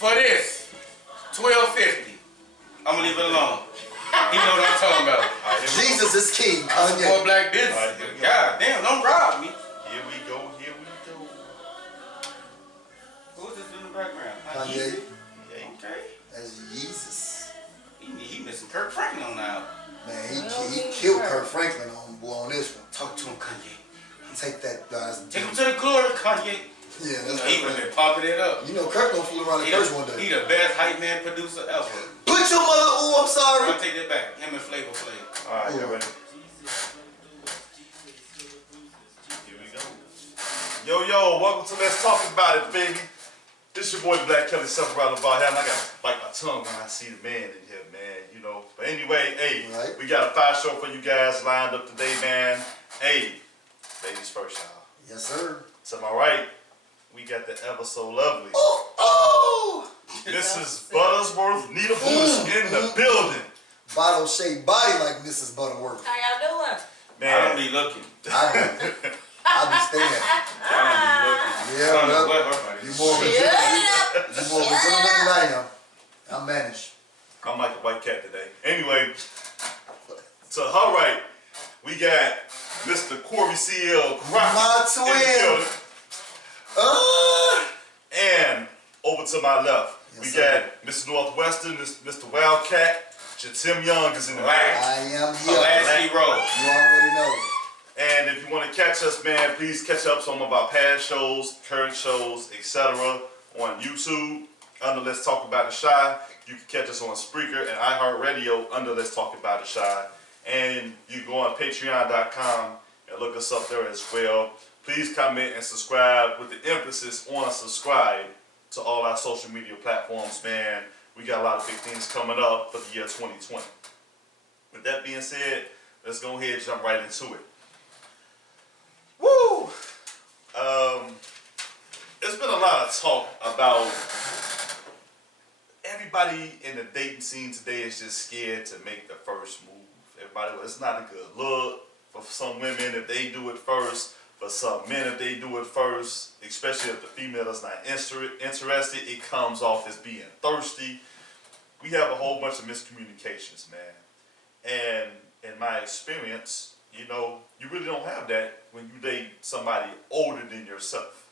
For this, $12.50. I'm gonna leave it alone. You know what I'm talking about. Right, Jesus is king. Support black business. Right, God damn, don't rob me. Here we go. Here we go. Who's this in the background? Kanye. Okay. That's Jesus. He missing Kirk Franklin on the album. Man, he killed Kirk Franklin on this one. Talk to him, Kanye. Take that, guys. Take him to the glory, Kanye. Yeah, that's He would have been popping it up. You know, Kirk don't fool around the church one day. He the best hype man producer ever. Put your mother. Oh, I'm sorry. I'll take that back. Him and Flavor Flav. All right, y'all ready? Here we go. Yo, welcome to Let's Talk About It, baby. This your boy Black Kelly, something right about here, and I gotta bite my tongue when I see the man in here, man. You know. But anyway, hey, right. We got a fire show for you guys lined up today, man. Hey, ladies first, y'all. Yes, sir. To my right, we got the ever so lovely Oh. Mrs. Buttersworth Nita Bush in the building. Bottle shaped body like Mrs. Butterworth. How y'all doing? Man, I don't be looking. I be staying. I don't be looking. Yeah, I don't know well, what her body you is. more resilient than I am. I manage. I'm like a white cat today. Anyway, to her right, we got Mr. Corey C.L. Crockett. My twin. And over to my left, yes, we sir. got Mr. Northwestern, Mr. Wildcat. Tim Young is in the back. I am here. Lasky Road. You already know. And if you want to catch us, man, please catch up some of our past shows, current shows, etc. on YouTube under Let's Talk About It Shy. You can catch us on Spreaker and iHeartRadio under Let's Talk About It Shy. And you go on patreon.com and look us up there as well. Please comment and subscribe with the emphasis on subscribe to all our social media platforms, man. We got a lot of big things coming up for the year 2020. With that being said, let's go ahead and jump right into it. Woo! There's been a lot of talk about everybody in the dating scene today is just scared to make the first move. Everybody, it's not a good look for some women if they do it first. For some men, if they do it first, especially if the female is not interested, it comes off as being thirsty. We have a whole bunch of miscommunications, man. And in my experience, you know, you really don't have that when you date somebody older than yourself.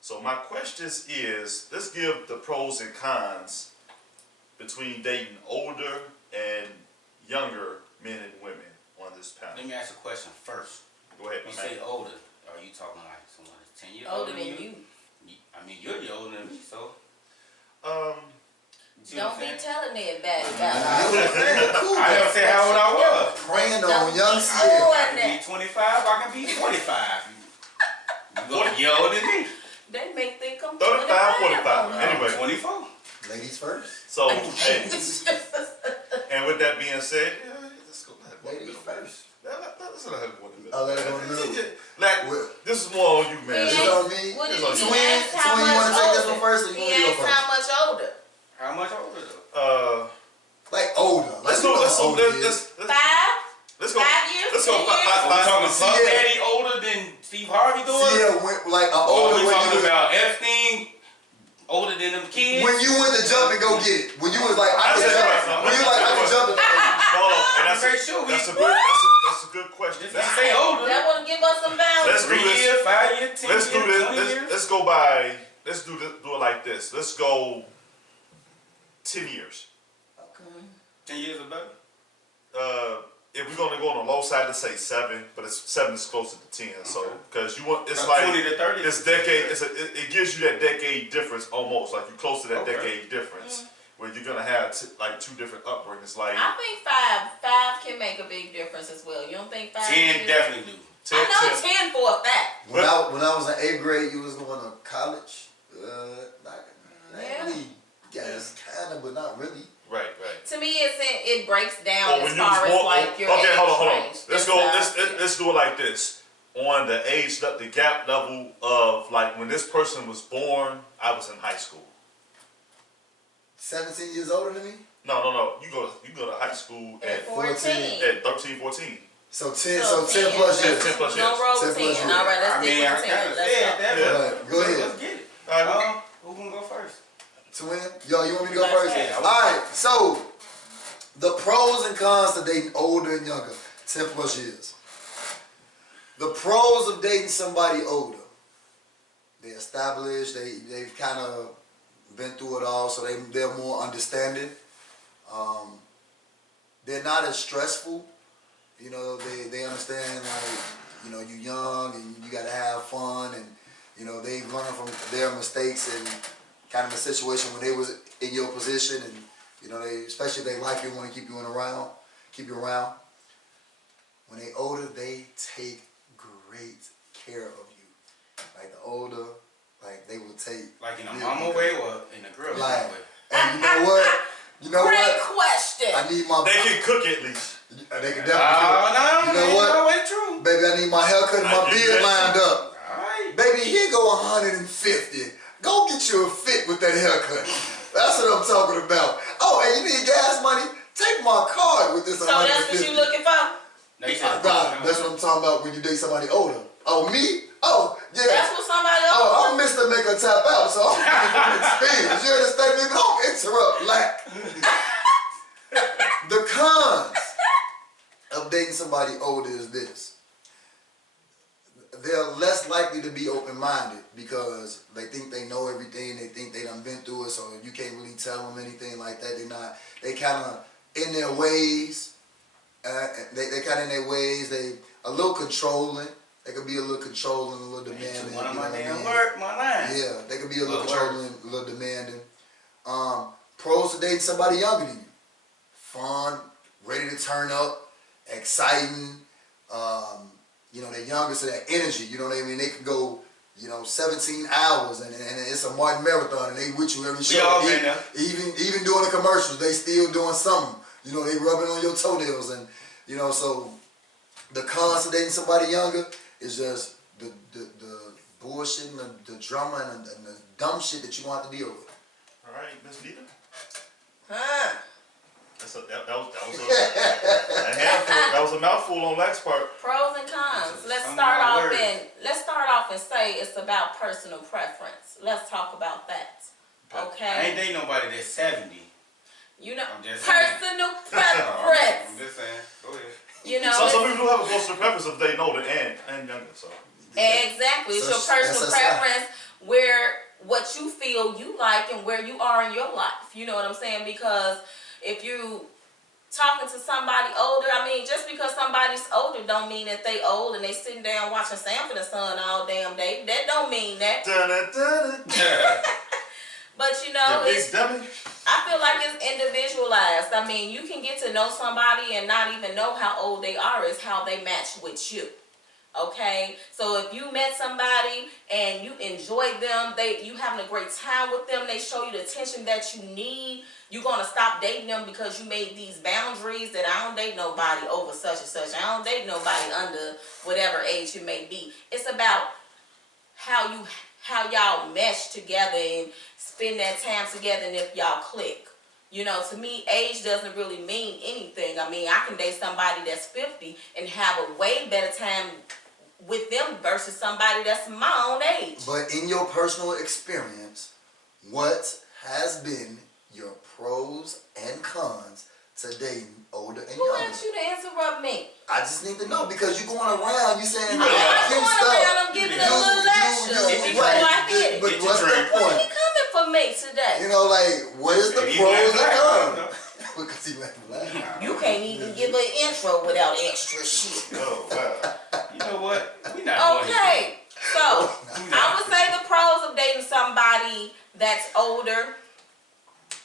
So my question is, let's give the pros and cons between dating older and younger men and women on this panel. Let me ask a question first. Go ahead, You man. say older. Are you talking like someone that's 10 years Older than you. I mean, you're older than me, so. Don't be telling me about it. I never said how old I was. Praying on young Oh, Sierra. I can be 25, I can be 25. You're older than me. They make them come 35, 45. Anyway. 24. Ladies first. So, hey, and with that being said, let's go ahead. Ladies first. Let's let her go in the middle. I'll let her go in the middle. This is more on you, man. This is on me. What did It's you on you. ask? How Twin, you want to take this much one first, or older? you He want to go asked first? how much older? How much older though? Like older. Let's do go. older. Let's go. 5 years? Let's go. 10 years? Are we talking Puff Yeah. Daddy older than Steve Harvey doing? Sierra went like an Or older are we when talking you, about Epstein older than them kids? when you went to jump and go get it. When you was like, I can That's jump. right. When you like, I can jump and And I'm very sure that's a good question. Just say older. That want to give us some Let's balance. do 3 this. years, 5 years, 10 Let's do years, 20 this. years. Let's go by. Let's do it like this. Let's go 10 years. 10 years or better? If we're gonna go on the low side, let's say 7, but 7 is closer to 10. So, because you want, it's like 20 to 30. it's decade. It gives you that decade difference almost. Like you're close to that decade difference, where you're gonna have like 2 different upbringings. Like I think 5 can make a big difference as well. You don't think 5? 10 definitely do. 10, I know 10 for a fact. when I was in 8th grade, you was going to college. Not really. Yes, kind of, but not really. Right. To me, it breaks down Well, as when you far was as born, like your okay, age hold on. range. Let's go. Let's do it like this. On the age, the gap level of like when this person was born, I was in high school. 17 years older than me? No. You go to high school at 14. 13, 14. So 10 plus years. 10 plus No years. roll 10 10. plus years. All right, let's I stick mean, I with 10. kind of Let's said go. that, Yeah. but Go ahead. let's get it. All right. Who gonna go first? Twin? Yo, you want me to go Let's first? hear it. Alright, so the pros and cons to dating older and younger, 10 plus years. The pros of dating somebody older. They established, they've kind of been through it all, so they're more understanding. They're not as stressful. You know, they understand, like, you know, you're young and you got to have fun, and, you know, they've learned from their mistakes and kind of a situation when they was in your position, and, you know, especially if they like you and want to keep you around. When they older, they take great care of you. Like the older, like they will take. Like in a mama way or in a girl Like, way? and you know what? You know Great what? question. I need my. They can cook at least. They can definitely. No, You know what? always true. Baby, I need my haircut and my I do beard that lined too. up. Alright. Baby, here go 150. Go get you a fit with that haircut. That's what I'm talking about. Oh, and you need gas money? Take my card with this So that's 150. what you looking for? They said, Nah, that's what I'm talking about when you date somebody older. Oh, me? Oh, yeah. That's what somebody else Oh, I'm Mr. Make her tap out, so I'm from experience. You understand me? But don't interrupt, like. The cons of dating somebody older is this. They're less likely to be open-minded because they think they know everything. They think they done been through it, so you can't really tell them anything like that. They kind of in their ways. They kind of in their ways. They a little controlling. They could be a little controlling, a little demanding. one of you know my what I damn mean? work, my line. Yeah, they could be a little Little controlling, a little demanding. Pros to dating somebody younger than you. Fun, ready to turn up, exciting. You know, they're younger, so that energy, you know what I mean? They can go, you know, 17 hours and it's a Martin Marathon and they with you every show. We all been there. Even doing the commercials, they still doing something. You know, they rubbing on your toenails and, you know, so the cons of dating somebody younger is just the bullshit and the drama and the dumb shit that you want to deal with. All right, Miss Nita. Huh. That was a mouthful on Lex part. Pros and cons. Let's Some start of my off words. and say it's about personal preference. Let's talk about that. I Okay. ain't dating nobody that's 70. You know, I'm just saying. personal I'm preference. just saying. Go ahead. You know, Some it's- people do have a closer preference of dating older and younger. So exactly. It's So your personal that's a preference where what you feel you like and where you are in your life. You know what I'm saying? Because if you talking to somebody older, I mean, just because somebody's older don't mean that they old and they sitting down watching Sanford and Son all damn day. That don't mean that. But you know, the it's, big dummy. I feel like it's individualized. I mean, you can get to know somebody and not even know how old they are. It's how they match with you. Okay, so if you met somebody and you enjoyed them, you having a great time with them, they show you the attention that you need, you're gonna stop dating them because you made these boundaries that I don't date nobody over such and such. I don't date nobody under whatever age you may be. It's about how y'all mesh together and spend that time together, and if y'all click. You know, to me, age doesn't really mean anything. I mean, I can date somebody that's 50 and have a way better time with them versus somebody that's my own age. But in your personal experience, what has been your pros and cons to dating older and Who younger? asked you to interrupt me? I just need to know because you going around, you saying I'm not cute going stuff. around, I'm giving a little lecture before I hit it. But Get what's your the drink. What are point? you coming for me today? You know, like, what is the Maybe pros you and black, cons? Because he black. You can't even give an intro without extra shit. Oh wow. You know what? We not doing Okay, so I would say the pros of dating somebody that's older,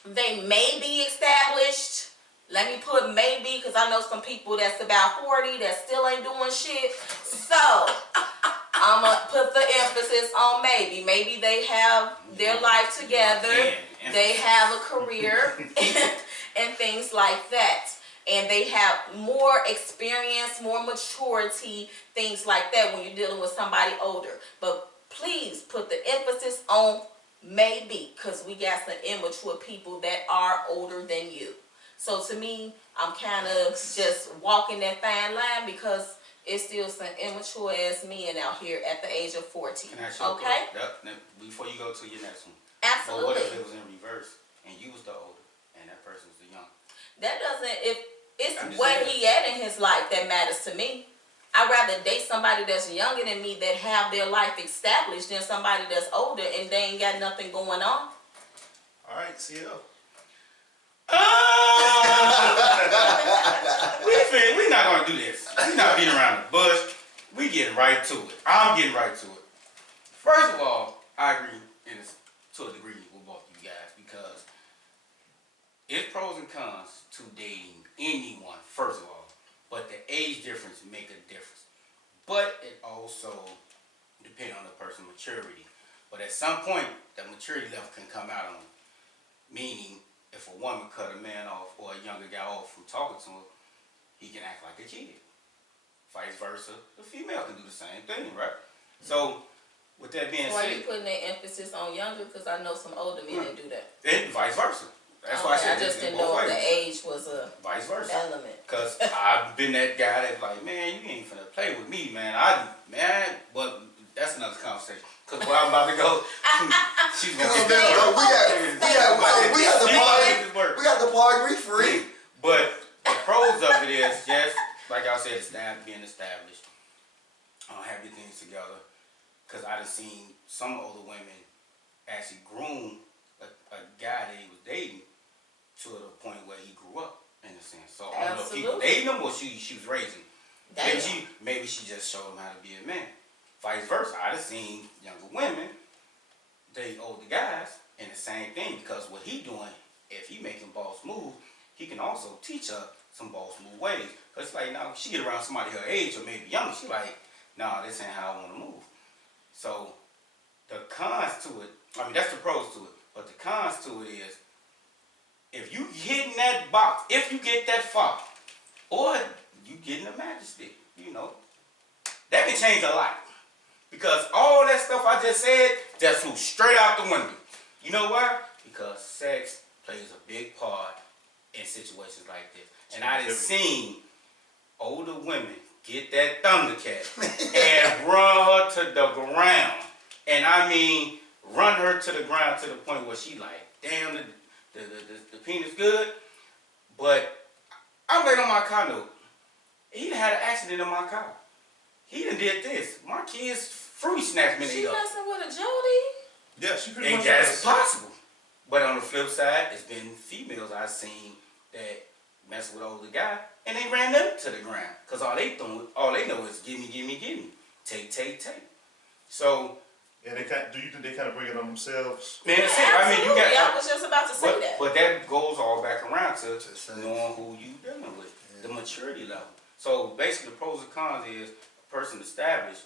they may be established. Let me put maybe, because I know some people that's about 40 that still ain't doing shit. So I'm going to put the emphasis on maybe. Maybe they have their life together. Yeah. They have a career and things like that. And they have more experience, more maturity, things like that when you're dealing with somebody older. But please put the emphasis on maybe, because we got some immature people that are older than you. So to me, I'm kind of just walking that fine line because it's still some immature ass men out here at the age of 14. Can I ask you a Okay? question? Yep. Now, before you go to your next one, But what Absolutely. if it was in reverse and you was the older and that person was the young? That doesn't, if it's I'm just where saying. he at in his life that matters to me. I'd rather date somebody that's younger than me that have their life established than somebody that's older and they ain't got nothing going on. All right, CL. We're not gonna do this. We're not beating around the bush. We getting right to it. I'm getting right to it. First of all, I agree to a degree with both of you guys because it's pros and cons to dating anyone, first of all. But the age difference make a difference. But it also depends on the person's maturity. But at some point, that maturity level can come out on. Meaning, if a woman cut a man off or a younger guy off from talking to him, he can act like a kid. Vice versa, the female can do the same thing, right? So, with that being Why you said, putting that emphasis on younger? Because I know some older men that do that. and vice versa. That's why I said I just this in didn't know both if the ways. age was a Vice versa. element. Cause I've been that guy that's like, man, you ain't finna play with me, man. But that's another conversation. Cause where I'm about to go, she's gonna get this work. We got the part free. But the pros of it is just like I said, being established, have your things together. Cause I done seen some older women actually groom a guy that he was dating to the point where he grew up in a sense. So I don't know if he was dating him or she was raising him. Maybe she just showed him how to be a man. Vice versa. I done seen younger women date older guys and the same thing because what he doing, if he making boss moves, he can also teach her some boss move ways. Cause it's like now she get around somebody her age or maybe younger, she like, nah, this ain't how I want to move. So the cons to it, I mean that's the pros to it, but the cons to it is if you hitting that box, if you get that far, or you getting a magic stick, you know, that can change a lot. Because all that stuff I just said just flew straight out the window. You know why? Because sex plays a big part in situations like this. And I done seen older women get that Thundercat and run her to the ground. And I mean, run her to the ground to the point where she like, damn, the penis good. But I'm laying on my car note. He done had an accident in my car. He done did this. My kids fruit snacks me. She messing with a Jody? Yeah, she pretty And much that's is. possible. But on the flip side, it's been females I've seen that mess with an older guy and they ran up to the ground. Cause all they know is give me. Take. So Yeah, do you think they kind of bring it on themselves? man, it's Yeah, I mean you got I was just about to say that. But that goes all back around to Just knowing who you dealing with, Yeah. the maturity level. So basically the pros and cons is a person established,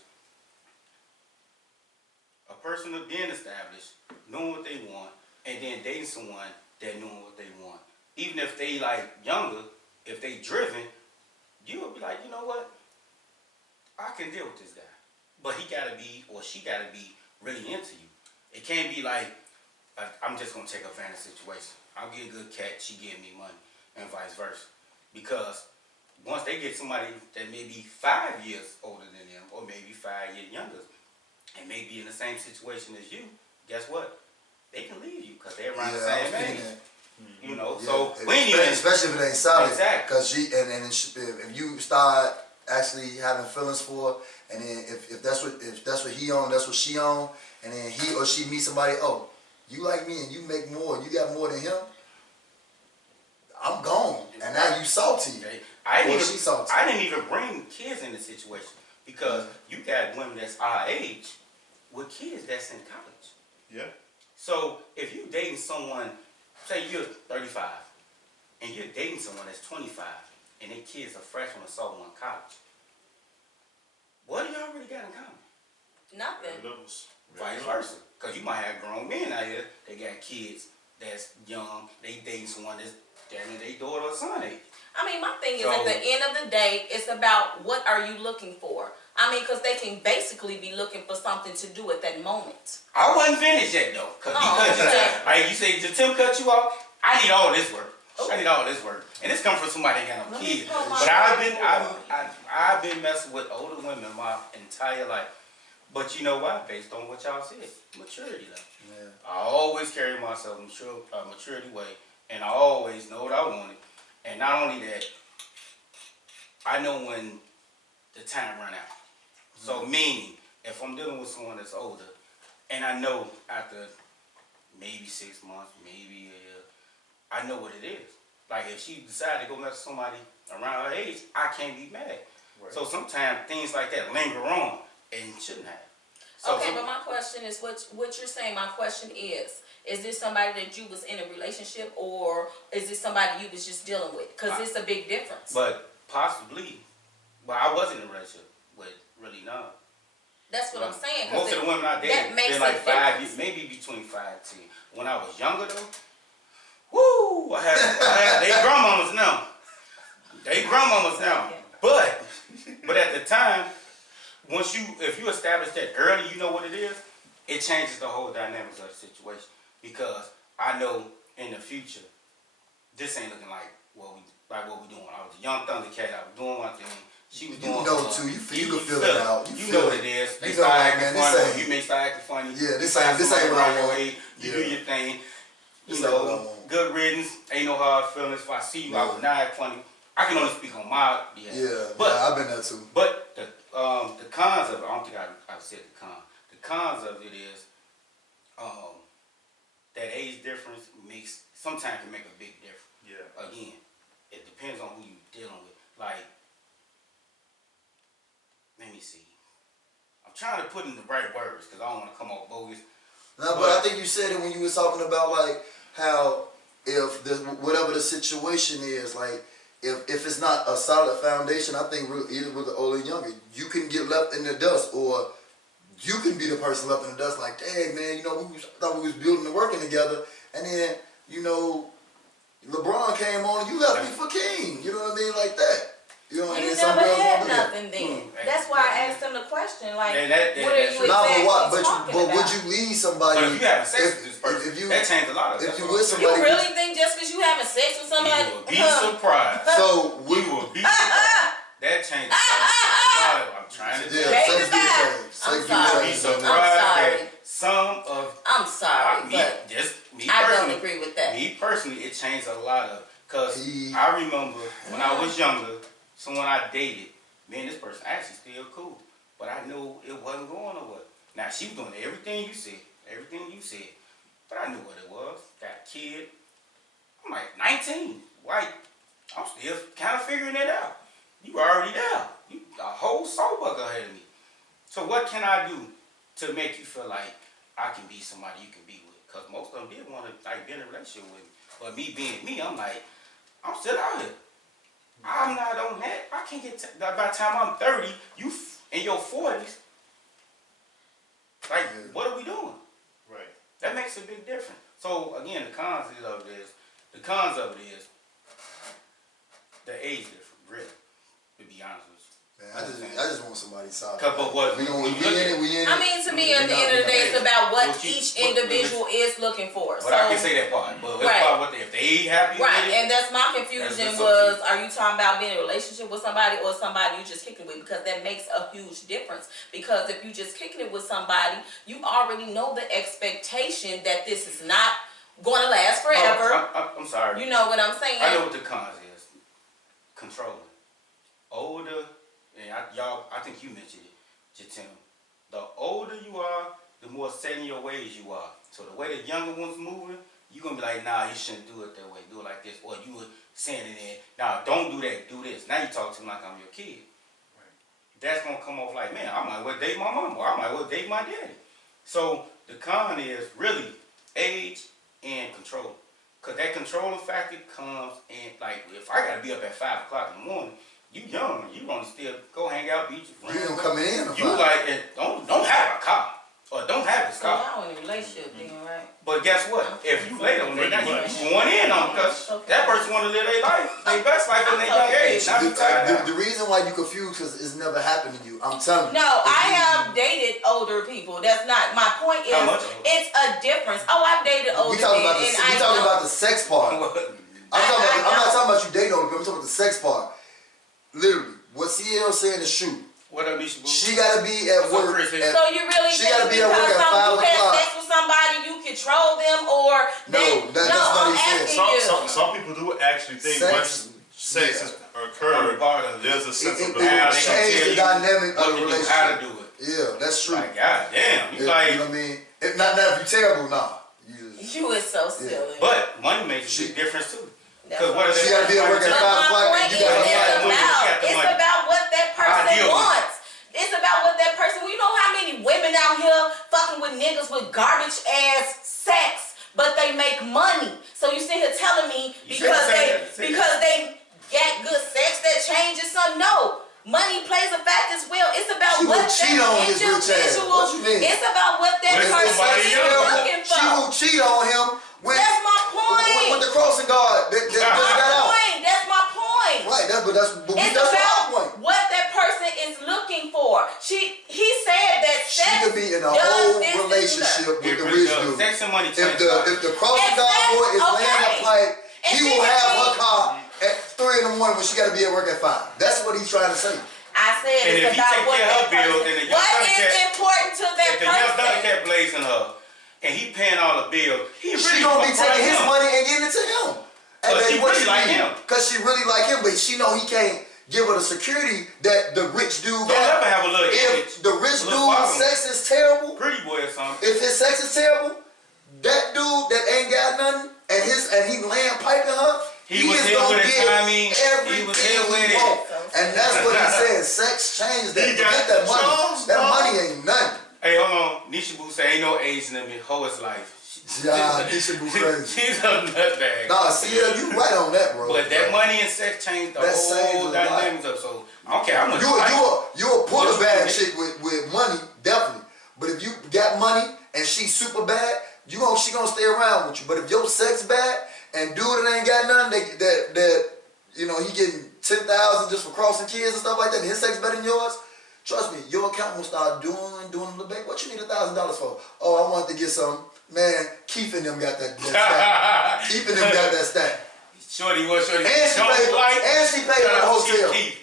being established, knowing what they want, and then dating someone that knowing what they want. Even if they like younger, if they driven, you will be like, you know what? I can deal with this guy. But he gotta be, or she gotta be really into you. It can't be like I'm just gonna take advantage of the situation. I'll get a good cat, she give me money, and vice versa. Because once they get somebody that may be 5 years older than them, or maybe 5 years younger, and may be in the same situation as you, guess what? They can leave you because they're around the same age. You know, so we ain't even, especially if it ain't solid. Exactly. Because if you start actually having feelings for, and then if that's what he on, that's what she on, and then he or she meet somebody, oh, you like me and you make more, you got more than him, I'm gone, and now you salty. I Or she salty. didn't even bring kids in the situation because you got women that's our age with kids that's in college. Yeah. So if you dating someone, say you're 35, and you're dating someone that's 25, and their kids are freshman or sophomore in college, what do y'all really got in common? Nothing. Vice versa. Because you might have grown men out here, they got kids that's young, they dating someone that's damn near their daughter or son age. I mean, my thing is So- at the end of the day, it's about what are you looking for. I mean, because they can basically be looking for something to do at that moment. I wasn't finished yet though, because like you say, did Tim cut you off? I need all this work. I need all this work, and this comes from somebody that got no Let me kids. pull my But phone. I've been messing with older women my entire life. But you know why? Based on what y'all said, maturity level. Yeah. I always carry myself in maturity way, and I always know what I wanted. And not only that, I know when the time run out. So meaning, if I'm dealing with someone that's older, and I know after maybe 6 months, maybe a year, I know what it is. Like if she decided to go mess with somebody around her age, I can't be mad. Right. So sometimes things like that linger on and shouldn't have. So Okay, but my question is, what you're saying, my question is this somebody that you was in a relationship, or is this somebody you was just dealing with? Because it's a big difference. But possibly, but I wasn't in a relationship with really none. That's what I'm saying. 'cause Most of the women I that dated makes been a like 5 difference. years, maybe between 5 and 10. When I was younger though, woo, I had they grandmamas now. They grandmamas now. But at the time, if you establish that early, you know what it is, it changes the whole dynamics of the situation. Because I know in the future, this ain't looking like what we doing. I was a young Thundercat, I was doing my thing. She was doing You know her. too. You can feel it out. You know what it is. They You know, start like, acting man, this funny. ain't- You may start acting funny. Yeah, this You find ain't somebody what I around your want. way, You do Yeah. your thing. This You ain't what I know, want. good riddance. Ain't no hard feelings. If I see you, I would not act funny. I can only speak on my behalf. Yeah, But I've been there too. but the cons of it, I don't think I said the con. The cons of it is that age difference sometimes can make a big difference. Yeah. Again, it depends on who you're dealing with. Like, let me see. I'm trying to put in the right words because I don't want to come off bogus. No, but I think you said it when you was talking about like how if whatever the situation is, like if it's not a solid foundation, I think either with the older or younger, you can get left in the dust, or you can be the person left in the dust. Like, dang man, you know, thought we was building and working together, and then you know, LeBron came on, and you left me for King. You know what I mean, like that. You know what I mean? You Some never girls had don't do that. nothing then. That's why I asked him the question. Like, And that- what are you that's- exactly Nah, but what? talking But about? would you leave somebody? But if you having sex with this person, if you that changed a lot of if that's you what with I'm saying. You somebody, really think just because you having sex with somebody? You will be surprised. so We will be surprised. That changed a lot of I'm trying to yeah, tell Baby, sex do bye. change. I'm Sex do sorry. Be change. surprised sorry. that some of I'm sorry, but me I don't personally, agree with that. me personally, it changed a lot of. Cause He- I remember when I was younger, someone I dated, me and this person actually still cool, but I knew it wasn't going nowhere. Now she was doing everything you said, but I knew what it was. Got a kid. I'm like 19, white. I'm still kind of figuring it out. You already there. You a whole soul bucket ahead of me. So what can I do to make you feel like I can be somebody you can be with? Because most of them did want to like be in a relationship with me. But me being me, I'm like, I'm still out here. I'm not on that. I can't get by the time I'm 30, you in your 40s. Like, what are we doing? Right. That makes a big difference. So again, the cons of it is the age difference, really, to be honest with you. Man, I just want somebody solid. But what We when you in look it. at- We in it. I mean, to me, at the end of the day, it's about what What you- each what- individual is looking for. But I can say that part. But it's Right. about what if they happy Right, with it. and that's my confusion That's was, up are you talking about being in a relationship with somebody or somebody you just kicking it with? Because that makes a huge difference. Because if you just kicking it with somebody, you already know the expectation that this is not going to last forever. I'm sorry. You know what I'm saying? I know what the cons is. Controlling. Older, and I think you mentioned it, Jatim. The older you are, the more set in your ways you are. So the way the younger ones moving, you're going to be like, nah, you shouldn't do it that way. Do it like this. Or you were saying it in, nah, don't do that, do this. Now you talk to me like I'm your kid. Right. That's going to come off like, man, I might well date my mom, or I might well date my daddy. So the con is really age and control. Because that controlling factor comes in, like, if I got to be up at 5 o'clock in the morning, you young, you gonna still go hang out, beat your friends. You don't come in. You like, don't have a car, or don't have this So car. y'all in a relationship then, right? But guess what? If you late on that, now you Pretty going in on because that person want to live their life, their best life in their young age. Not be tired out. The reason why you confused because it's never happened to you. I'm telling you. No, I have dated older people. That's not my point. Is How much older? it's a difference. Oh, I've dated older We talking men, about and we I talking know. about the sex part. I'm not talking about you dating older people. I'm talking about the sex part. Literally, what CL saying is true. What up, Nisha Boo? She gotta be at What's up, work. Chris? At, So you really She think gotta be at work because at 5 you had o'clock. sex with somebody, you control them, or that's no? not I'm what he said. asking you. Some people do actually think Sex- once sex yeah. has occurred, Part of it. there's a sense It of How will they belonging. gonna change tell the you dynamic what of the to do, relationship. how to do it. Yeah, that's true. Like, goddamn, you Yeah, like. you know what I mean? If not if you terrible, nah. You just, You is so silly. But money makes a big difference too. That's Because what if She they gotta be at work at But 5 my o'clock point and is, you gotta have have money. money. You got the it's money. about what that I person deal with it. wants. It's about what that person. You know how many women out here fucking with niggas with garbage ass sex, but they make money. So you sit here telling me You because shouldn't say that. because they get good sex that changes something? No. Money plays a fact as well. It's about She what will cheat that on his rich ass. individual. What you mean? It's about what that What if person somebody is else- looking She for. will cheat on him when That's my point. with the crossing guard that just got out. That's my point. Right, but It's that's my about point. what that person is looking for. He said that She sex could be in a does whole this and relationship It with the really rich does. dude. Sex and money If change the lives. crossing guard boy is laying a Okay. pipe, And he she will can have be- her car at 3 in the morning when she got to be at work at 5. That's what he's trying to say. I said And if it's he about take what care of that her bills, person. then the young What Thundercat- is important to that If the young person? Thundercat blazing her and he paying all the bills, he really She gonna be confront taking his him. money and giving it to him. And But baby, she what really you like mean? him. Cause she really like him, but she know he can't give her the security that the rich dude Don't got. ever have a little image. If the rich a little dude's problem. sex is terrible, Pretty boy or something. if his sex is terrible, that dude that ain't got nothing and he laying piping her, He was is here gonna with it, get Tommy. He was here everything with he it. want. And that's what he said. Sex changed that. He got Forget that money. Charles, That dog. money ain't nothing. Hey, hold on. Nisha Boo say ain't no age limit. Hoe is life. Yeah, Nisha Boo crazy. She's a nutbag. Nah, see, yeah, you right on that, bro. But that money and sex changed the That whole changed a lot. dynamics up. So I don't care how much. You a pull a What bad you chick with money, definitely. But if you got money and she's super bad, she gonna stay around with you. But if your sex bad and dude that ain't got nothing, that you know he getting 10,000 just for crossing kids and stuff like that, and his sex better than yours, trust me, your account will start doing a little bit. What you need $1,000 for? Oh, I wanted to get some. Man, Keith and them got that stack. Keith and them got that stack. Shorty was shorty. And she Shorty paid, white. and she paid for the hotel. Keith.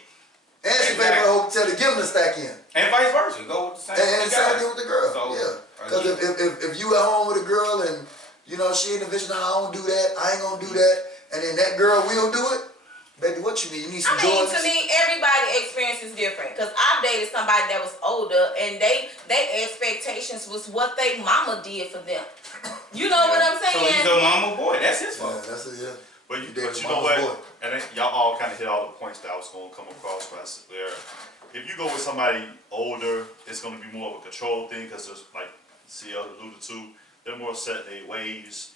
And she paid for the hotel to give him the stack in. And vice versa. Go with the same. And same thing with the girl. So, Yeah. Because if you at home with a girl and you know she in the vision, I don't do that, I ain't gonna do that, and then that girl will do it, baby, what you need? You need some I mean, Jordans? to me, everybody experience is different. Cause I've dated somebody that was older, and they expectations was what they mama did for them. You know what I'm So he's saying? a mama boy. That's his Yeah, fault. that's it. Yeah. But You you, did but you mama's know what? boy. And then y'all all kind of hit all the points that I was going to come across where if you go with somebody older, it's going to be more of a control thing because there's like CL alluded to, they're more set in their ways,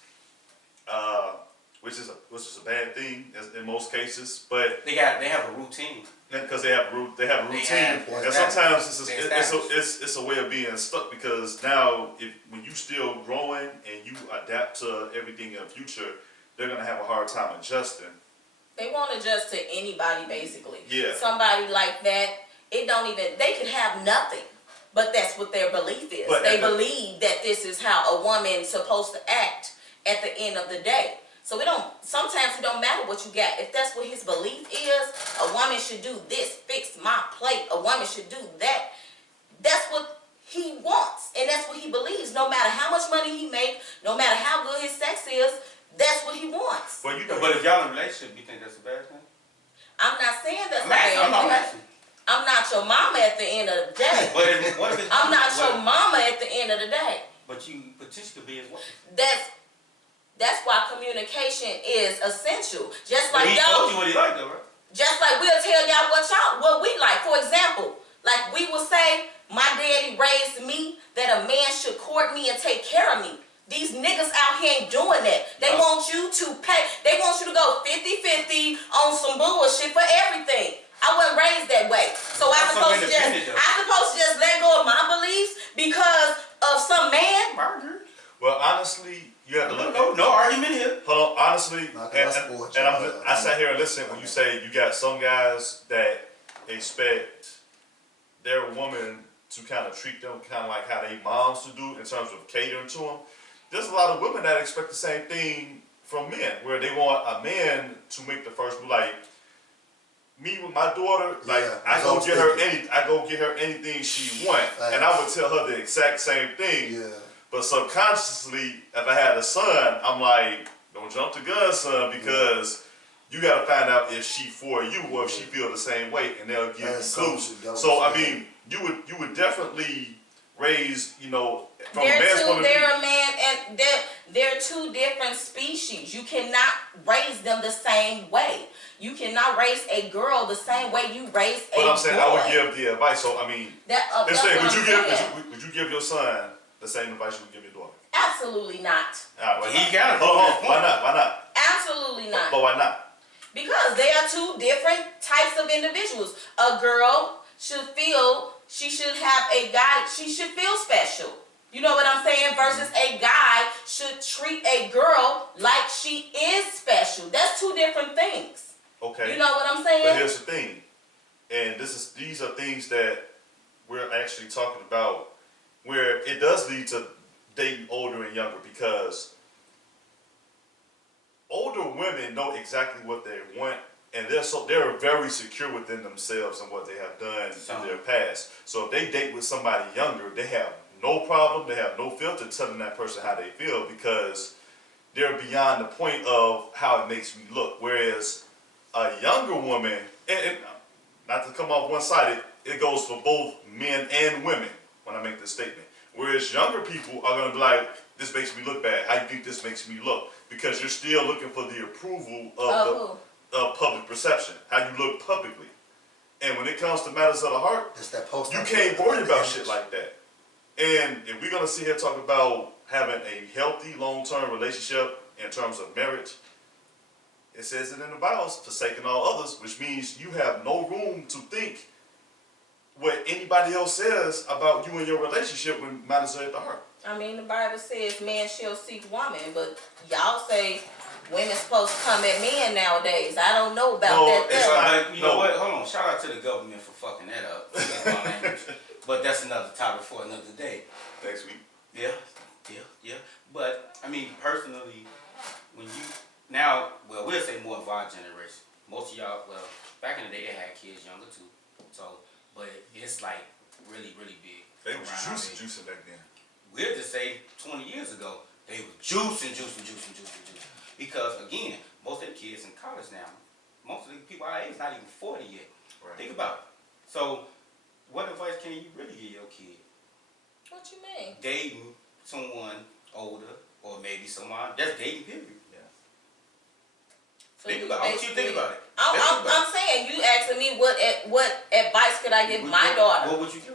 which is a bad thing in most cases. But They have a routine. because they have a routine, have- and sometimes they it's a way of being stuck because now when you still growing and you adapt to everything in the future, they're gonna have a hard time adjusting. They won't adjust to anybody, basically. Yeah. Somebody like that, they could have nothing, but that's what their belief is. But They at the- believe that this is how a woman's supposed to act at the end of the day. So sometimes it don't matter what you got. If that's what his belief is, a woman should do this, fix my plate, a woman should do that. That's what he wants, and that's what he believes. No matter how much money he makes, no matter how good his sex is, that's what he wants. Well, you know, But if y'all in a relationship, you think that's a bad thing? I'm not saying that's I'm a asking. bad I'm not thing. asking. I'm not your mama at the end of the day. What if it's I'm not what- your mama at the end of the day. But you potentially could be his wife. That's why communication is essential. Just But like he told you y'all, what he liked though, right? just like we'll tell y'all what we like. For example, like we will say, my daddy raised me that a man should court me and take care of me. These niggas out here ain't doing that. They No. want you to pay. They want you to go 50-50 on some bullshit for everything. I wasn't raised that way. So That's so independent, though. I supposed to just let go of my beliefs because of some man? I agree. well, honestly, you have to look. No argument here. Hold on, honestly, Nah, 'cause and, I and, support and you. I sat here and listened when you say you got some guys that expect their woman to kind of treat them kind of like how they moms to do in terms of catering to them. There's a lot of women that expect the same thing from men, where they want a man to make the first move. Like, me with my daughter, like Yeah, I it's go all get her sticky. anything she want, and I would tell her the exact same thing. Yeah. But subconsciously, if I had a son, I'm like, don't jump the gun, son, because you got to find out if she for you or if she feel the same way, and they'll give That's you clues. so- So I mean, you would definitely raise, you know, from a They're man's two. point of view. They're a man, and they're two different species. You cannot raise them the same way. You cannot raise a girl the same way you raise a boy. But I'm saying I would give the advice. So I mean, That's this thing, what would I'm saying. would you give your son the same advice you would give your daughter? Absolutely not. All right, why He not? got it. Hold on, why not? Why not? Absolutely not. But why not? Because they are two different types of individuals. A girl should feel she should have a guy, she should feel special. You know what I'm saying? Versus a guy should treat a girl like she is special. That's two different things. Okay. You know what I'm But saying? here's the thing, and these are things that we're actually talking about, where it does lead to dating older and younger, because older women know exactly what they want, and they're very secure within themselves and what they have done in their past. So if they date with somebody younger, they have no problem, they have no filter telling that person how they feel, because they're beyond the point of how it makes me look. Whereas a younger woman, and not to come off one-sided, it goes for both men and women when I make this statement. Whereas younger people are going to be like, this makes me look bad. How you think this makes me look? Because you're still looking for the approval of public perception, how you look publicly. And when it comes to matters of the heart, It's that post. you can't worry about shit like that. And if we're going to sit here talk about having a healthy long-term relationship in terms of marriage, it says it in the Bible, forsaking all others, which means you have no room to think what anybody else says about you and your relationship when matters are at the heart. I mean, the Bible says man shall seek woman, but y'all say women's supposed to come at men nowadays. I don't know about No, that. it's there. not. But you know what? Hold on. Shout out to the government for fucking that up. Excuse my language. But that's another topic for another day. Next week. Yeah. But I mean, personally, when you now, well, we'll say more of our generation. Most of y'all, well, back in the day they had kids younger too. So, but it's like really, really big. They was around our age. juicing back then. We'll just say 20 years ago, they were juicing. Because again, most of the kids in college now, most of the people our age not even 40 yet. Right. Think about it. So, what advice can you really give your kid? What you mean? Dating someone older, or maybe someone just dating period. So Think about it. I want you to think about it. I'm saying, you asking me what advice could I give my daughter What would you give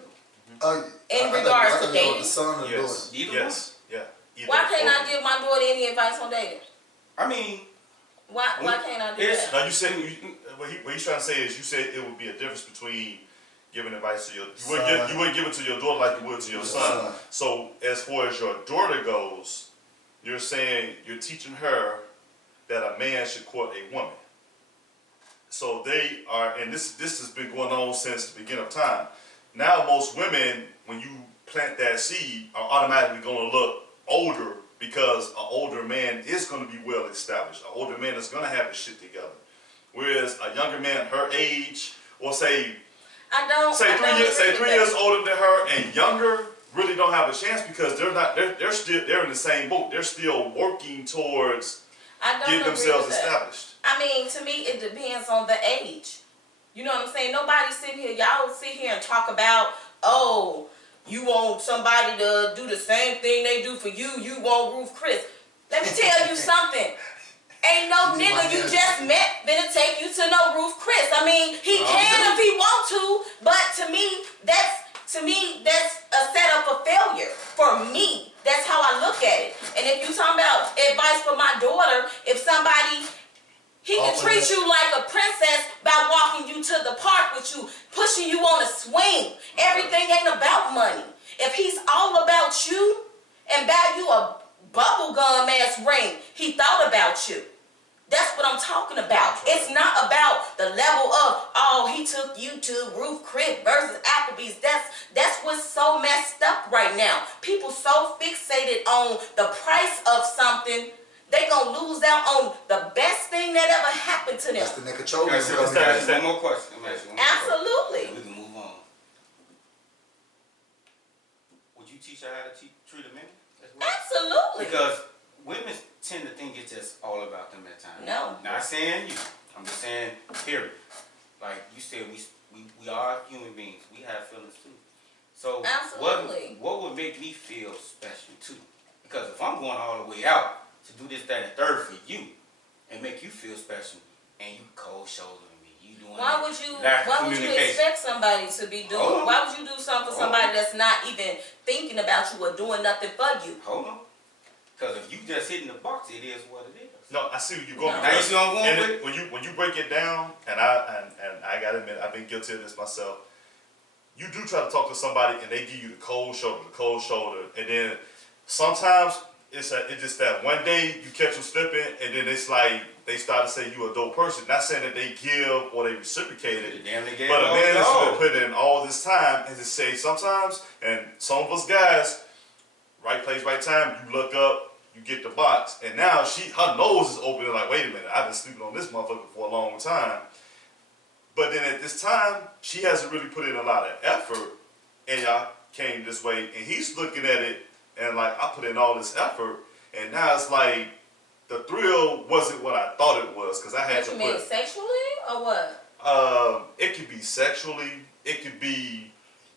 them? in regards to The dating? son or daughter. Yes. Either Yes. Yeah. Either Why can't or. I give my daughter any advice on dating? I mean, Why can't I do It's- that? Now you said what he's trying to say is, you said it would be a difference between giving advice to you wouldn't give it to your daughter like you would to your son. So as far as your daughter goes, you're saying you're teaching her that a man should court a woman. So they are, and this has been going on since the beginning of time. Now most women, when you plant that seed, are automatically going to look older, because an older man is going to be well established. An older man is going to have his shit together. Whereas a younger man her age, or say I don't. 3 years older than her and younger, really don't have a chance, because they're in the same boat. They're still working towards getting themselves established. I mean, to me, it depends on the age. You know what I'm saying? Nobody sitting here, y'all sit here and talk about, oh, you want somebody to do the same thing they do for you. You want Ruth Chris. Let me tell you something. Ain't no nigga you just met finna take you to no Ruth Chris. I mean, he can if he want to, but to me, that's a setup for failure. For me, that's how I look at it. And if you talking about advice for my daughter, if somebody, he can treat you like a princess by walking you to the park with you, pushing you on a swing. Everything ain't about money. If he's all about you and buy you a bubblegum ass ring, he thought about you. That's what I'm talking about. It's not about the level of, oh, he took you to Ruth Chris versus Applebee's. That's what's so messed up right now. People so fixated on the price of something, they gonna lose out on the best thing thing that ever happened to them. That's the nigga control. Okay, so let's ask you one more question. Let me ask you one more Absolutely. question. We can move on. Would you teach her how to treat a man as well? Absolutely. Because women tend to think it's just all about them at times. No. Not saying you. I'm just saying, period. Like you said, we are human beings. We have feelings too. So Absolutely. what would make me feel special too? Because if I'm going all the way out to do this, that, and third for you, and make you feel special, and you cold shouldering me, you doing Why would you communication. expect somebody to be doing? Hold on. Why would you do something for somebody that's not even thinking about you or doing nothing for you? Hold on. Because if you just hitting the box, it is what it is. No, I see where you're going. No. Now you see what I'm going And with? when you break it down, and I gotta admit, I've been guilty of this myself. You do try to talk to somebody, and they give you the cold shoulder, and then sometimes it's just that one day you catch them slipping, and then it's like they start to say you a dope person. Not saying that they give or they reciprocate it, Damn, they gave but a all man the has all. been put in all this time, and to say sometimes, and some of us guys, right place, right time, you look up. You get the box, and now her nose is open and like, wait a minute, I've been sleeping on this motherfucker for a long time. But then at this time, she hasn't really put in a lot of effort, and y'all came this way, and he's looking at it, and like, I put in all this effort, and now it's like, the thrill wasn't what I thought it was, because I had What to you mean, put, sexually or what? it could be sexually, it could be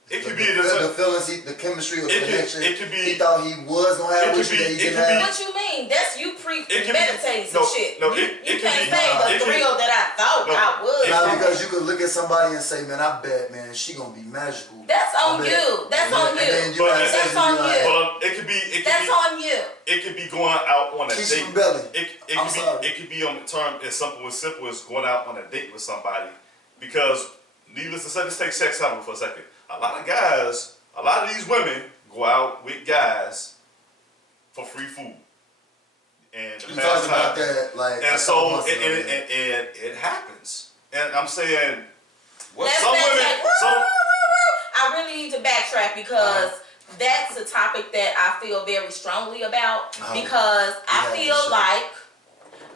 The the feelings, the chemistry or connection. it could be, he thought he was gonna have it with could you be- that he it didn't could be- have. What you mean? That's you premeditating some no, shit. no, you it could can't be- say it the could- thrill that I thought no, I would. Now, because you could look at somebody and say, man, I bet, man, she gonna be magical. That's on I bet. you. That's And on then- you. and then you But ask that's her, on be you. like, well, it could be, That's on you. it could be going out on a Keisha date. from Belly. It I'm could sorry. be, it could be on the term as simple as going out on a date with somebody. Because needless to say, let's take sex out of it for a second. A lot of these women go out with guys for free food. And the We past talked about time. that like a And couple so months ago, man. it happens. And I'm saying Let's some women, backtrack. I really need to backtrack because that's a topic that I feel very strongly about because I Yeah, feel sure. like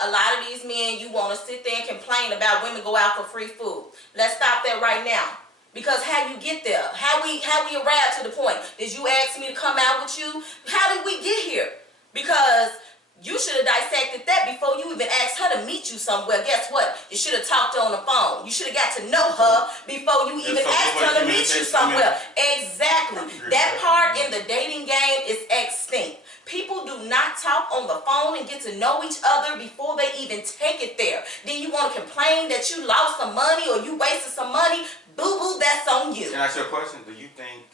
a lot of these men, you want to sit there and complain about women go out for free food. Let's stop that right now. Because how you get there? How we arrived to the point? Did you ask me to come out with you? How did we get here? Because you should have dissected that before you even asked her to meet you somewhere. Guess what? You should have talked to her on the phone. You should have got to know her before you even so asked what her to meet you communication somewhere. means? Exactly. That part in the dating game is extinct. People do not talk on the phone and get to know each other before they even take it there. Then you want to complain that you lost some money or you wasted some money. Boo-boo, that's on you. Can I ask you a question? Do you think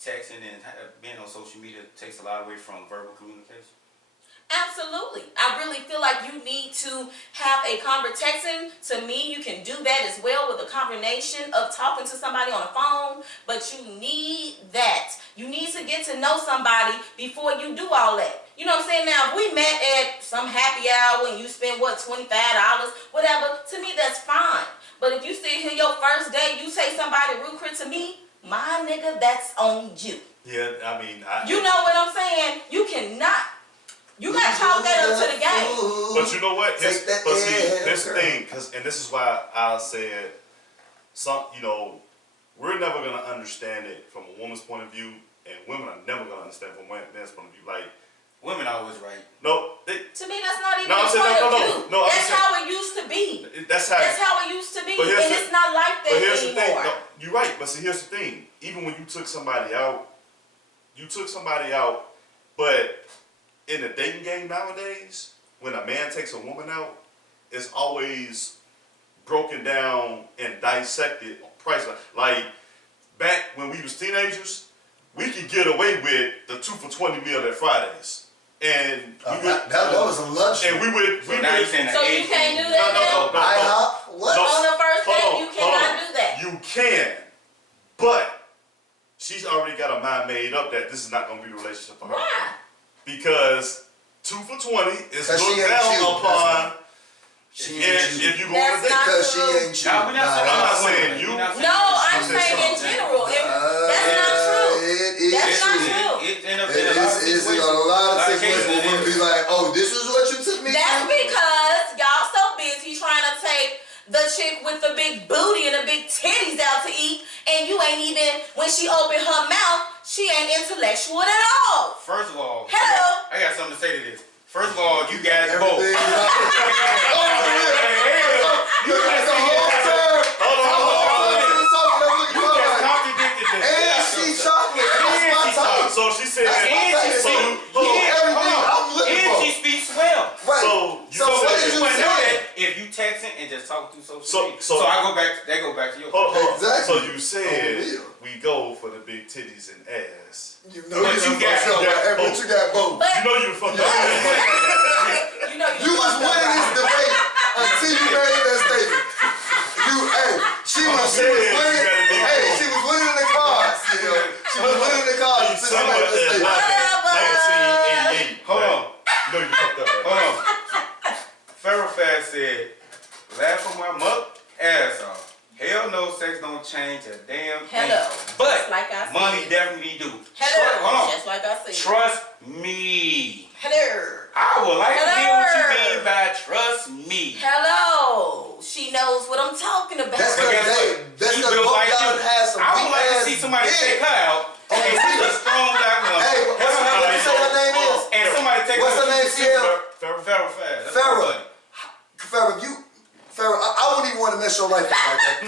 texting and being on social media takes a lot away from verbal communication? Absolutely. I really feel like you need to have a conversation. To me, you can do that as well with a combination of talking to somebody on the phone, but you need that. You need to get to know somebody before you do all that. You know what I'm saying? Now, if we met at some happy hour and you spend, $25, whatever, to me, that's fine. But if you sit here your first day, you say somebody rude to me, my nigga, that's on you. yeah, I mean, You know what I'm saying? You cannot. You gotta chalk that up to the game. But you know what? Take that Here's the L, thing, and this is why I said, we're never gonna understand it from a woman's point of view, and women are never gonna understand from a man's point of view. Like, Women always right. no, To me, that's not even No, I'm a saying- point no, of no, view. no, I'm That's saying- how it used to be. that's how. That's how it used to be, But and here's the- it's not like that But here's the thing. anymore. No, you're right. But see, here's the thing. Even when you took somebody out, but in the dating game nowadays, when a man takes a woman out, it's always broken down and dissected on price. Like back when we was teenagers, we could get away with the 2 for $20 meal at Fridays, and that was a luxury. and we would. So now you're saying So the you age can't thing. do that now? IHOP? What? No. On the first Hold date, on, you hold cannot on. do that. You can, but she's already got her mind made up that this is not going to be the relationship for her. Why? Because 2 for $20 is 'Cause she looked ain't down you, that's upon She if ain't you. you go on a That's date. not Because she true. ain't you. Nah, we're not I'm not saying women. you. We're not saying No, you. I'm I'm saying saying in something. general. That's not true. It is That's not true. true. It's in a lot of It's a situations. lot of cases, situations where it women is. be like, oh, this is what you took me That's the chick with the big booty and the big titties out to eat, and you ain't even, when she opened her mouth, she ain't intellectual at all. First of all, Hello. I got something to say to this. First of all, you guys both. Everything, you know. You got the whole time. You just contradicted this. And she chocolate. That's my type. So she said, That's my type. so Everything I'm looking And for. she speaks well. Right. So what said- did You you wouldn't know say? that if you texting and just talking through social media. so- So I go back. They go back to your. hold on. Exactly. So you said Oh, we go for the big titties and ass. You know But you got but you got both. But You know you fucked up. You was winning this debate until you made that statement. She was winning. Hey, she was winning the cards. You know, she was winning the cards until you made that statement. 1988. Hold on. You know you fucked up. Hold on. Pharaoh Fast said, laugh on my mother ass off. Hell no, sex don't change a damn thing. Hello. But Just like I money said. definitely do. Hello. Hold on. Just like I said. Trust me. Hello. I would like to hear what you Hello. mean by trust me. Hello. She knows what I'm talking about. That's But good. guess what? That's She because built both like y'all you. had some I would like to weak-ass see somebody dick. take her out and she's a strong black woman. Hey, what's her name is? And somebody take What's her name, CL? Pharaoh Fast. That's Pharaoh. funny. Pharaoh, I wouldn't even want to mess your life up like that.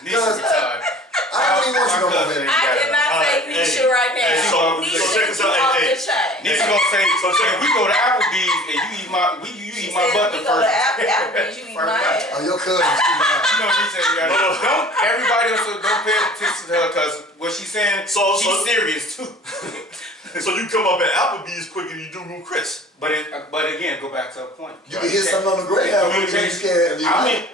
Because I don't even want you no more, baby. I cannot say Nisha right now. Hey, so Nisha check this out. off Hey, the chain. Nisha gonna say, so if we go to Applebee's and you eat my, you eat my butt the We go to first. Applebee's, you eat my ass. Oh, your cousin. You know what he said? Don't everybody else don't pay attention to her because what she's saying, she's serious too. So you come up at Applebee's quicker than you do Ruth Chris. But again, go back to her point. You can hit something on the Greyhound. Communication.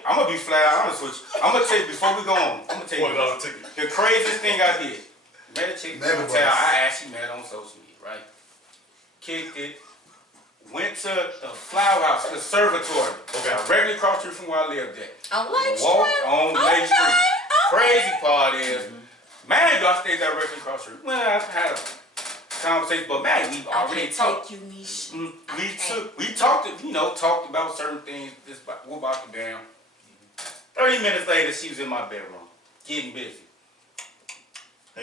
I'm gonna be flat honest with you. I'm gonna tell you before we go on. I'm gonna tell you $20 ticket. the craziest thing I did. Met a chick. Never was. I actually met on social media, right? Kicked it. Went to the Flower House Conservatory. Okay. Directly across the street from where I lived at. On Lake Walk Street. on Lake Street. Okay. Crazy part is, man, y'all stayed directly across the street. Well, I had a conversation, but man, we already talked. Take you, Nisha. We talked about certain things. What about the damn? 30 minutes later, she was in my bedroom, getting busy.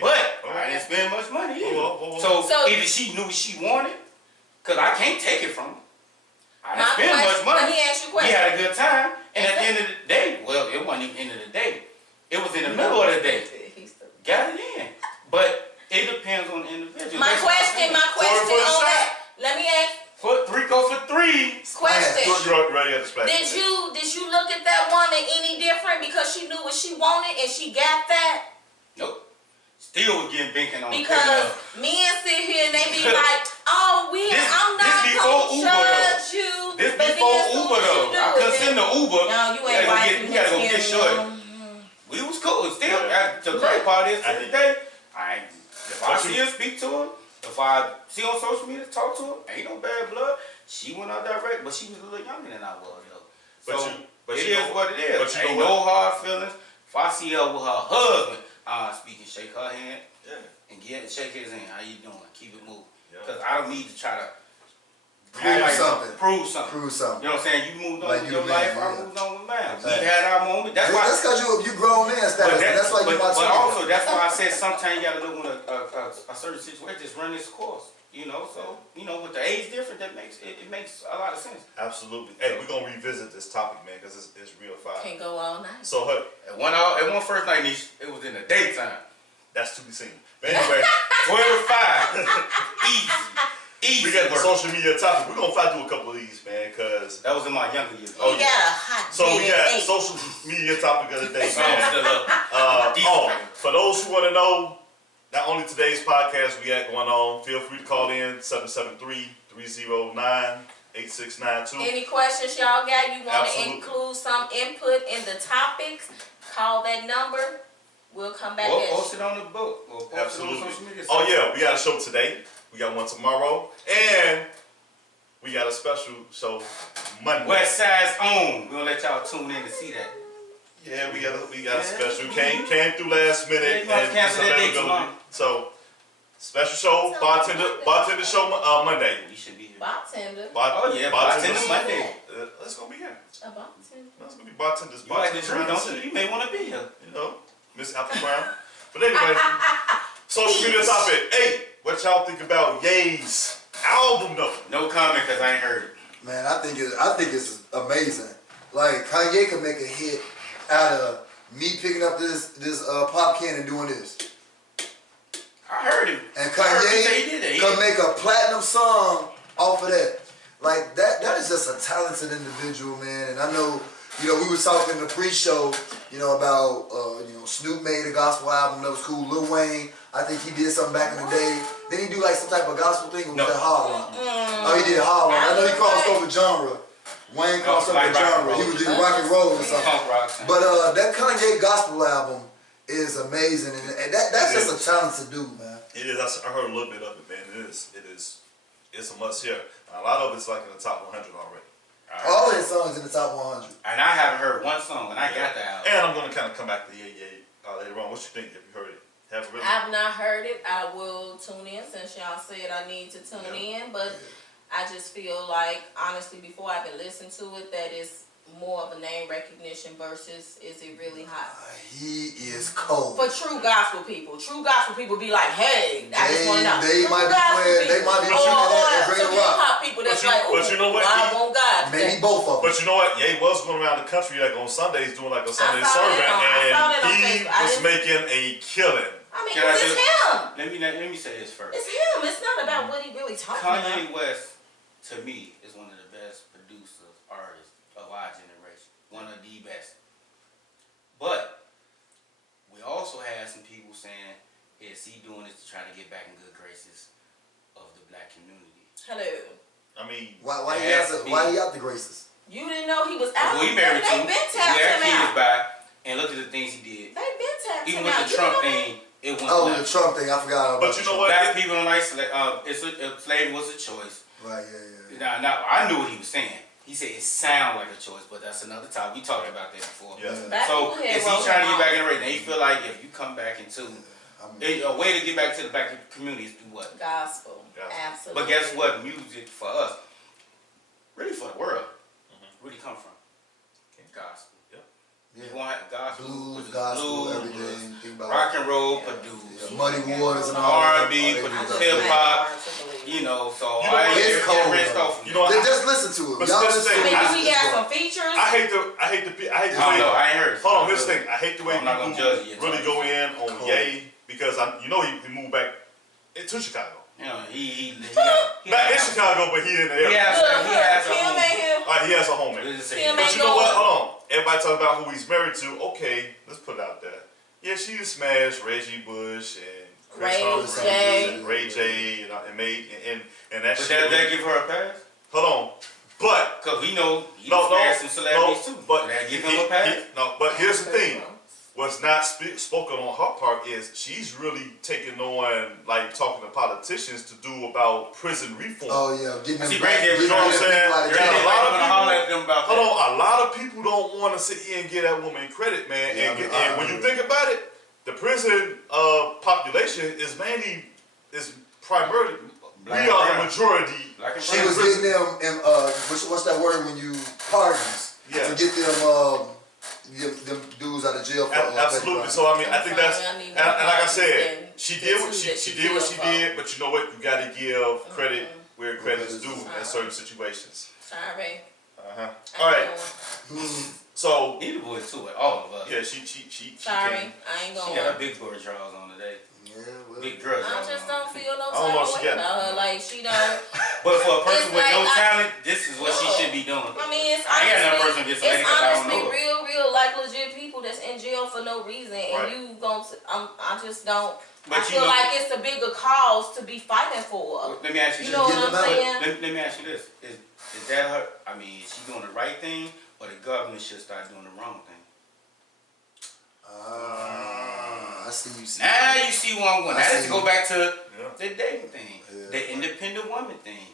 But I didn't spend much money either. So either she knew what she wanted, cause I can't take it from her. I didn't spend much money. Let me ask you a We question. had a good time, and at the end of the day, well, it wasn't even the end of the day. It was in the middle of the day. Got it in, but it depends on the individual. My question on that. Let me ask. Go for three. Question. You're ready at the splash. Did you look at that woman any different because she knew what she wanted and she got that? Nope. Still was getting binking on Because men sit here and they be like, oh, I'm not before gonna Uber, judge you. This but before then as soon Uber as you though. do I it, couldn't send the Uber. No, you ain't right. You gotta go get shorty. We was cool. Still, the crazy part is to this day, if I see her, speak to her. If I see her on social media, talk to her, ain't no bad blood. She went out direct, but she was a little younger than I was though. So it is what it is. But you ain't know no hard feelings. If I see her with her husband, I speak and shake her hand. And shake his hand. How you doing? Keep it moving. Because I don't need to try to prove something. Prove something. You know what I'm saying? You moved on Like with you your the man, life. I yeah. moved on with mine. Exactly. We had our moment. That's why. That's because you grown man status. That's why you my But team. also, that's why I said sometimes you got to know when a certain situation just run its course. You know, so with the age difference, that makes it makes a lot of sense. Absolutely. Hey, we're gonna revisit this topic, man, because it's real fire. Can't go all night. So, At one first night, it was in the daytime. that's to be seen. But anyway, 12 to 5. Easy. we got the work. social media topic. We're gonna fight through a couple of these, man, because That was in my younger years. We got a hot so we got eight. social media topic of the day, So I'm man. still up. For those who want to know, not only today's podcast we got going on, feel free to call in 773-309-8692. Any questions y'all got? You want to Absolutely. include some input in the topics? Call that number. We'll come back We'll at you. post it on the book. We'll post Absolutely. it on social media. Oh yeah, we got a show today. We got one tomorrow, and we got a special show Monday. West Side's own. We're gonna let y'all tune in to see that. Yeah, we got a special. Came through last minute. Yeah, you must and cancel that date availability. tomorrow. So special show bartender show Monday. We should be here. Bartender. Oh yeah, bartender Monday. It's gonna be here. A bartender. It's gonna be bartenders. You like to bartenders drink, around the don't city. you? You may want to be here. You know, Miss Apple Brown. But anyway, social media topic 8. What y'all think about Ye's album though? No comment because I ain't heard it. Man, I think it's amazing. Like Kanye could make a hit out of me picking up this pop can and doing this. I heard him. And I heard him say Kanye he did it. could make a platinum song off of that. Like that is just a talented individual, man. And I know, you know, we was talking in the pre-show, you know, about Snoop made a gospel album that was cool. Lil Wayne, I think he did something back in the day. Then he do like some type of gospel thing with No. that hard rock. Oh, he did hard rock. I know he crossed over genre. Wayne crossed over like rock and genre. roll. He would do rock and roll or something. Punk rock. But that Kanye gospel album is amazing, and that's just a talented dude, man. It is. I heard a little bit of it, man. It's a must hear. A lot of it's like in the top 100 already. All of his songs in the top 100. And I haven't heard one song, and I got the album. And I'm gonna kind of come back to Ye later on. What you think? Have you heard it? Haven't really? I've not heard it. I will tune in since y'all said I need to tune in, but I just feel like, honestly, before I even listen to it, that it's more of a name recognition versus is it really hot? He is cold. For true gospel people be like, hey, I just want to know. They True might be gospel playing. They people. might be Or playing that some Greater hip Rock. hop people that's like, but you know what? I want God. Maybe both of them. But you know what? Ye was going around the country like on Sundays doing like a Sunday I saw sermon, that on and he Facebook. I was didn't- making a killing. I mean, Can I it's just- him. Let me say this first. It's him. It's not about what he really talking about. Kanye West, to me, is one of the best producers, artists of our generation. One of the best. But we also had some people saying, is he doing this to try to get back in good graces of the black community? Hello. I mean, Why he out the graces? You didn't know he was out. Well, he married They two. been He tapped had him kids out. by, and look at the things he did. They been tapped Even him with out. the You Trump know that? thing, it went Oh, left. the Trump thing. I forgot about. but you know what? Black people don't like slavery was a choice. Right, yeah. Now, I knew what he was saying. He said it sounded like a choice, but that's another topic. We talked about that before. Yeah. Black So people had is he wrote trying to him get back off. in the race? And he feel like if you come back into a way to get back to the black community is through what? Gospel. Gospel. Absolutely. But guess what? Music for us, really for the world, really come from gospel. Yeah. You want gospel, Blues, which is gospel, blues, everything. Think about rock and roll, Yeah. produce, yeah, Muddy Waters and all that. R&B, all that but good it's stuff. hip hop. Hard to believe. You know, so You know I what? It's cold, rinsed though. off. You know, Just listen to it. But Y'all that's the listen thing. to I it. mean, we got some features. I hate the way. I ain't heard it. Hold on, here's the thing. I hate the way I'm not gonna people judge it yet. really go in on Cool. Ye because he moved back to Chicago. You know, he Not in Chicago, but he in the area. He has Look, a Kim home. ain't here. He has a home there. Let's just say Kim that. But ain't you know what? going. Hold on. Everybody talking about who he's married to. Okay, let's put it out there. Yeah, she smashed Reggie Bush and Chris Ray Humphries J. and Ray J. And that But shit. that give her a pass? Hold on. But Because we know he no, smashed some celebrities too. But That give him a pass? But here's the thing. What's not spoken on her part is she's really taking on, like, talking to politicians to do about prison reform. Oh yeah, getting them See, back. Ray J, you know what I'm saying? Like Yeah, that. a lot of gonna people- holler at them about Hold that. on, a lot of people don't want to sit here and give that woman credit, man. Yeah, And when you think about it, the prison population is primarily, Black we are and the brown. majority. Black and She brown. was getting them in what's that word when you pardons Yeah. to get them dudes out of jail for Absolutely. petty So I mean, I think I'm that's sorry, I need and more like I pardons said, than she the did two what that she she did what she killed did. But you know what? You got to give credit where credit is due in certain situations. Sorry. All right. So He the boy too, all of us. yeah, she Sorry. came. I ain't She going. got her big boy drawers on today. Yeah, well, Big girl I drawers just on. don't feel no I don't know type if of she way got- about her. Like, she don't. But for a person It's with like no I- talent, this is what she Look, should be doing. I mean, it's I ain't got no person honestly, against her it's because I don't honestly know her. real, like legit people that's in jail for no reason, and Right. you gon' I just don't. But I you feel know- like it's a bigger cause to be fighting for. Let me ask you You this. know what Get I'm them out. saying? Let me ask you this. Is that her? I mean, is she doing the right thing, or the government should start doing the wrong thing? I see you. See. Now you see one I'm going. I Now let's see. go back to Yeah. the dating thing, Yeah. the independent woman thing.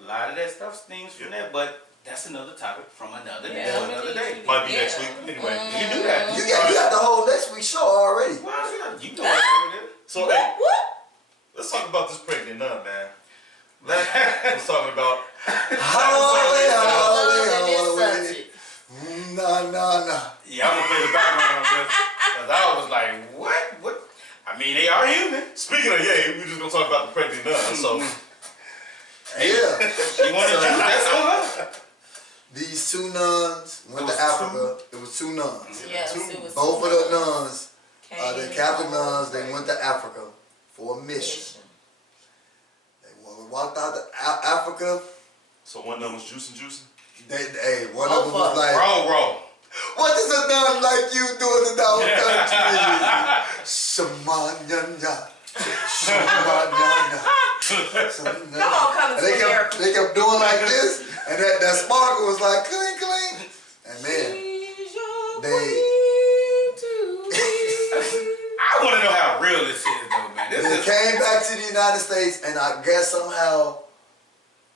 A lot of that stuff stems from that, but that's another topic from another day, Yeah. for another day. Might be next week anyway. You can do that. You got the whole next week show already. Well, you know what it is. So What? hey, What? let's talk about this pregnant nun, man. Let's talk about. Holy, holy, holy, the background on this. Cause I was like, what? I mean, they are human. Speaking of we just gonna talk about the pregnant nun. So Yeah. She wanted to do that's on her. These two nuns went to Africa. It was two nuns. Yes, it was Both of the nuns, the Came Catholic on nuns, they went to Africa for a mission. They walked out to Africa. so one nun was juicing. One of them was like, Wrong. what does a nun like you do in our country? Shamanyanya. Shamanyanya. Come on, come And to America. they kept doing like this, and that sparkle was like cling, cling. And man, I want to know how real this is, though, man. This they is came back to the United States, and I guess somehow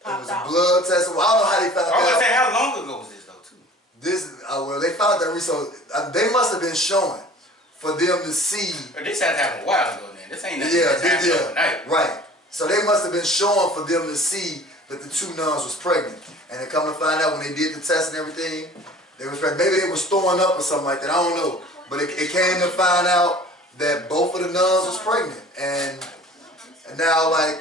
it was a Popped out. blood test. Well, I don't know how they found I was out. gonna say, how long ago was this, though, too? Well, they found that so they must have been showing for them to see. This had happened a while ago, then. This ain't nothing that's happened overnight. Right. So they must have been showing for them to see that the two nuns was pregnant. And they come to find out when they did the test and everything, they was pregnant. Maybe they was throwing up or something like that. I don't know. But it came to find out that both of the nuns was pregnant. And now, like,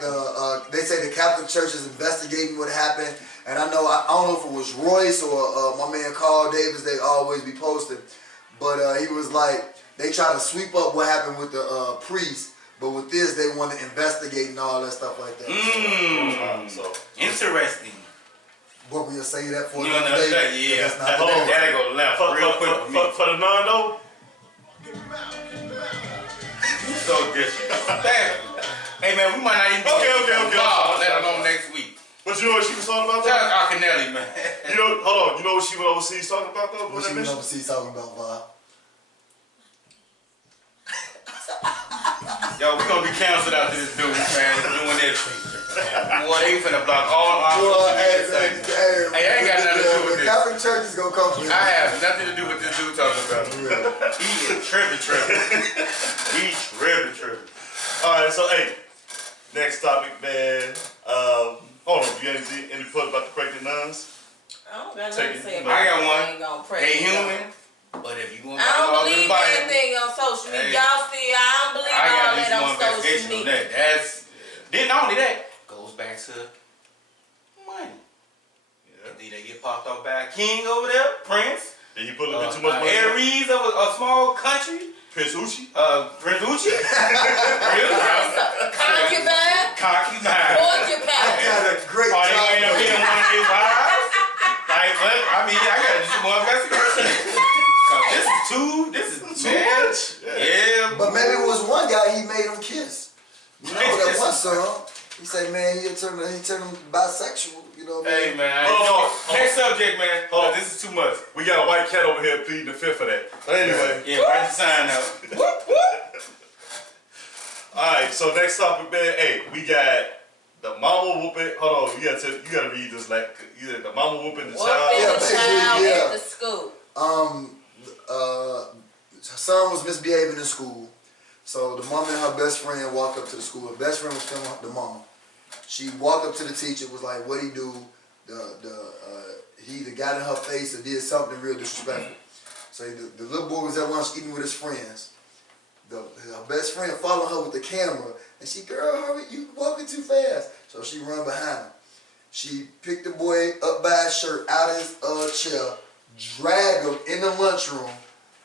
they say the Catholic Church is investigating what happened. And I don't know if it was Royce or my man Carl Davis, they always be posting. But he was like, they try to sweep up what happened with the priest. But with this, they want to investigate and all that stuff like that. So Interesting. But we'll say that for You another know, day. yeah. That's not the Hold on. day. That'll go left real quick for me. for the nun though. So disrespectful. Hey, man, we might not even Okay. Let alone next week. But you know what she was talking about? Shout out to Akinelli, man. Hold on. You know what she went overseas talking about though? What she went overseas talking about, Bob? Yo, we gonna be canceled after this dude, man, doing this. Boy, they finna block all our Well, social media sites. I ain't got nothing to do with the this. Catholic Church is gonna come for you. I have nothing to do with this dude talking about. He is tripping. He tripping. All right. So next topic, man. Hold on. You got any thoughts about the pregnant nuns? I don't got Take nothing to it. say I about got it. one. I ain't gonna pray. They human, but if you want to I don't talk believe about anything on social media. Hey. Y'all see, I don't believe I all got that this on more social investigation on media. that. Then not only that, goes back to money. Yeah. Did they get popped off by a king over there, Prince? Did he put a little bit too much money? Aries of a small country? Prince Uchi? Prince Uchi? Really? Concubine, Concubine. porcupine. Got a great Oh, they job. ain't up here one of their wives? Like, what? I mean, I gotta do some more investigation. This is Too man. much. Yeah. But maybe it was one guy he made him kiss. You know that Kiss. one song. He said, man, he turned him bisexual. You know what I Hey, mean? man. Hold on. Next subject, man. Hold on. This is too much. We got a white cat over here pleading the fifth for that. But anyway. Yeah, write the sign up. Alright, so next topic, man. We got the mama whooping. Hold on, you gotta read this like the mama whooping the child. Yeah, Whooping the child yeah. at the school. Her son was misbehaving in school. So the mom and her best friend walked up to the school. Her best friend was filming the mama. She walked up to the teacher, was like, what'd he do? He either got in her face or did something real disrespectful. So the little boy was at lunch eating with his friends. Her best friend followed her with the camera, and she, girl, hurry, you walking too fast. So she run behind him. She picked the boy up by his shirt, out of his chair, dragged him in the lunchroom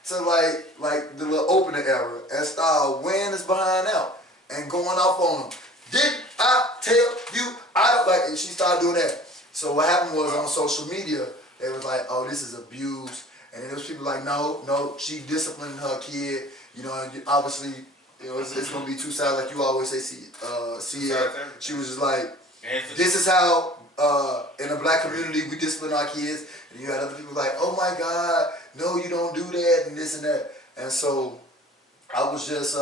to like the little opening area, and started wearing his behind out and going off on him. Did I tell you? And she started doing that. So what happened was on social media, they was like, oh, this is abuse. And then there was people like, no, she disciplined her kid. You know, and obviously, you know, it's gonna be two sides, like you always say. See it. She was just like, this is how in the black community we discipline our kids. And you had other people like, oh my God, no, you don't do that, and this and that. And so I was just,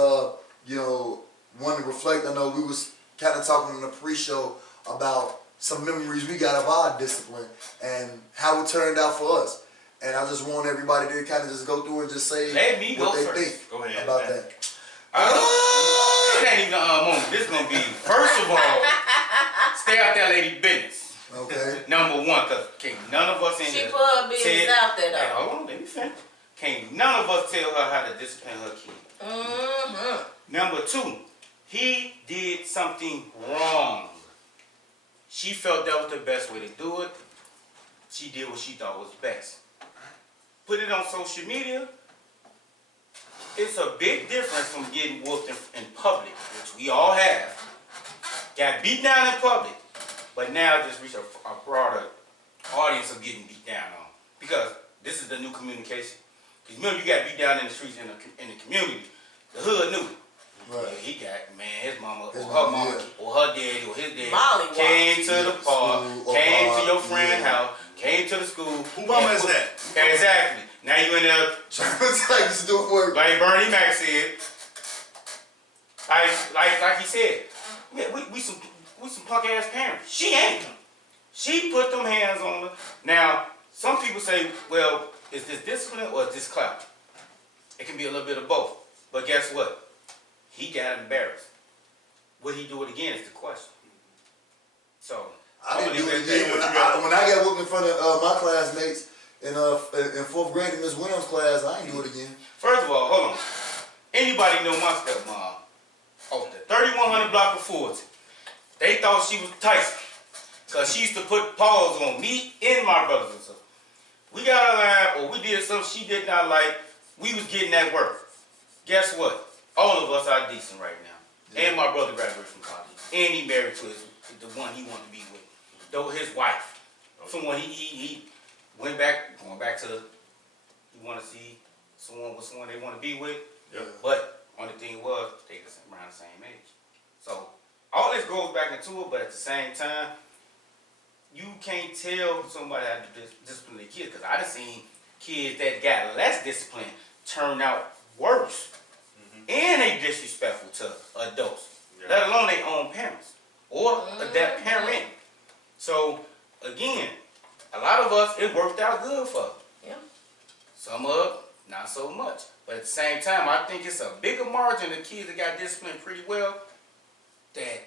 you know, wanting to reflect. I know we was kind of talking in the pre-show about some memories we got of our discipline and how it turned out for us. And I just want everybody to kind of just go through and just say Let me what go they first. think Go ahead, about man. that. It ain't even a moment. This gonna be, first of all, stay out that lady business. Okay. Number one, because none of us in She here put her business said- out there Hey, though. hold on, let me finish. Can't none of us tell her how to discipline her kid. Number two, he did something wrong. She felt that was the best way to do it. She did what she thought was best. Put it on social media. It's a big difference from getting whooped in public, which we all have. Got beat down in public, but now just reach a broader audience of getting beat down on. Because this is the new communication. Because remember, you got beat down in the streets in the community. The hood knew it. Right. Yeah, he got, man, his mama, His or her mama, mama, yeah. or her daddy, or his daddy Molly came to the park, School, came to your park, friend's yeah. house, came to the school. Who mama is that? Exactly. Now you in there, like just doing work. like Bernie Mac said, like he said, yeah, we some punk ass parents. She ain't them. She put them hands on her. Now, some people say, well, is this discipline or is this clout? It can be a little bit of both. But guess what? He got embarrassed. Would he do it again is the question. So, I didn't do it at that. again. When I got whooped in front of my classmates in 4th grade in Miss Williams' class, I ain't do it again. First of all, hold on. Anybody know my stepmom? Off the 3100 block of Fulton. They thought she was Tyson. Because she used to put paws on me and my brothers and stuff. We got a line or we did something she did not like. We was getting that work. Guess what? All of us are decent right now. Yeah. And my brother graduated from college. And he married to the one he wanted to be with. Though his wife. Someone he went back, going back to, he want to see someone with someone they want to be with. Yeah. But only thing was, they was around the same age. So, all this goes back into it, but at the same time, you can't tell somebody how to discipline their kids. Because I done seen kids that got less discipline turn out worse. And they disrespectful to adults, let alone their own parents or that parent. So again, a lot of us, it worked out good for us. Yeah. Some of not so much. But at the same time, I think it's a bigger margin of kids that got disciplined pretty well that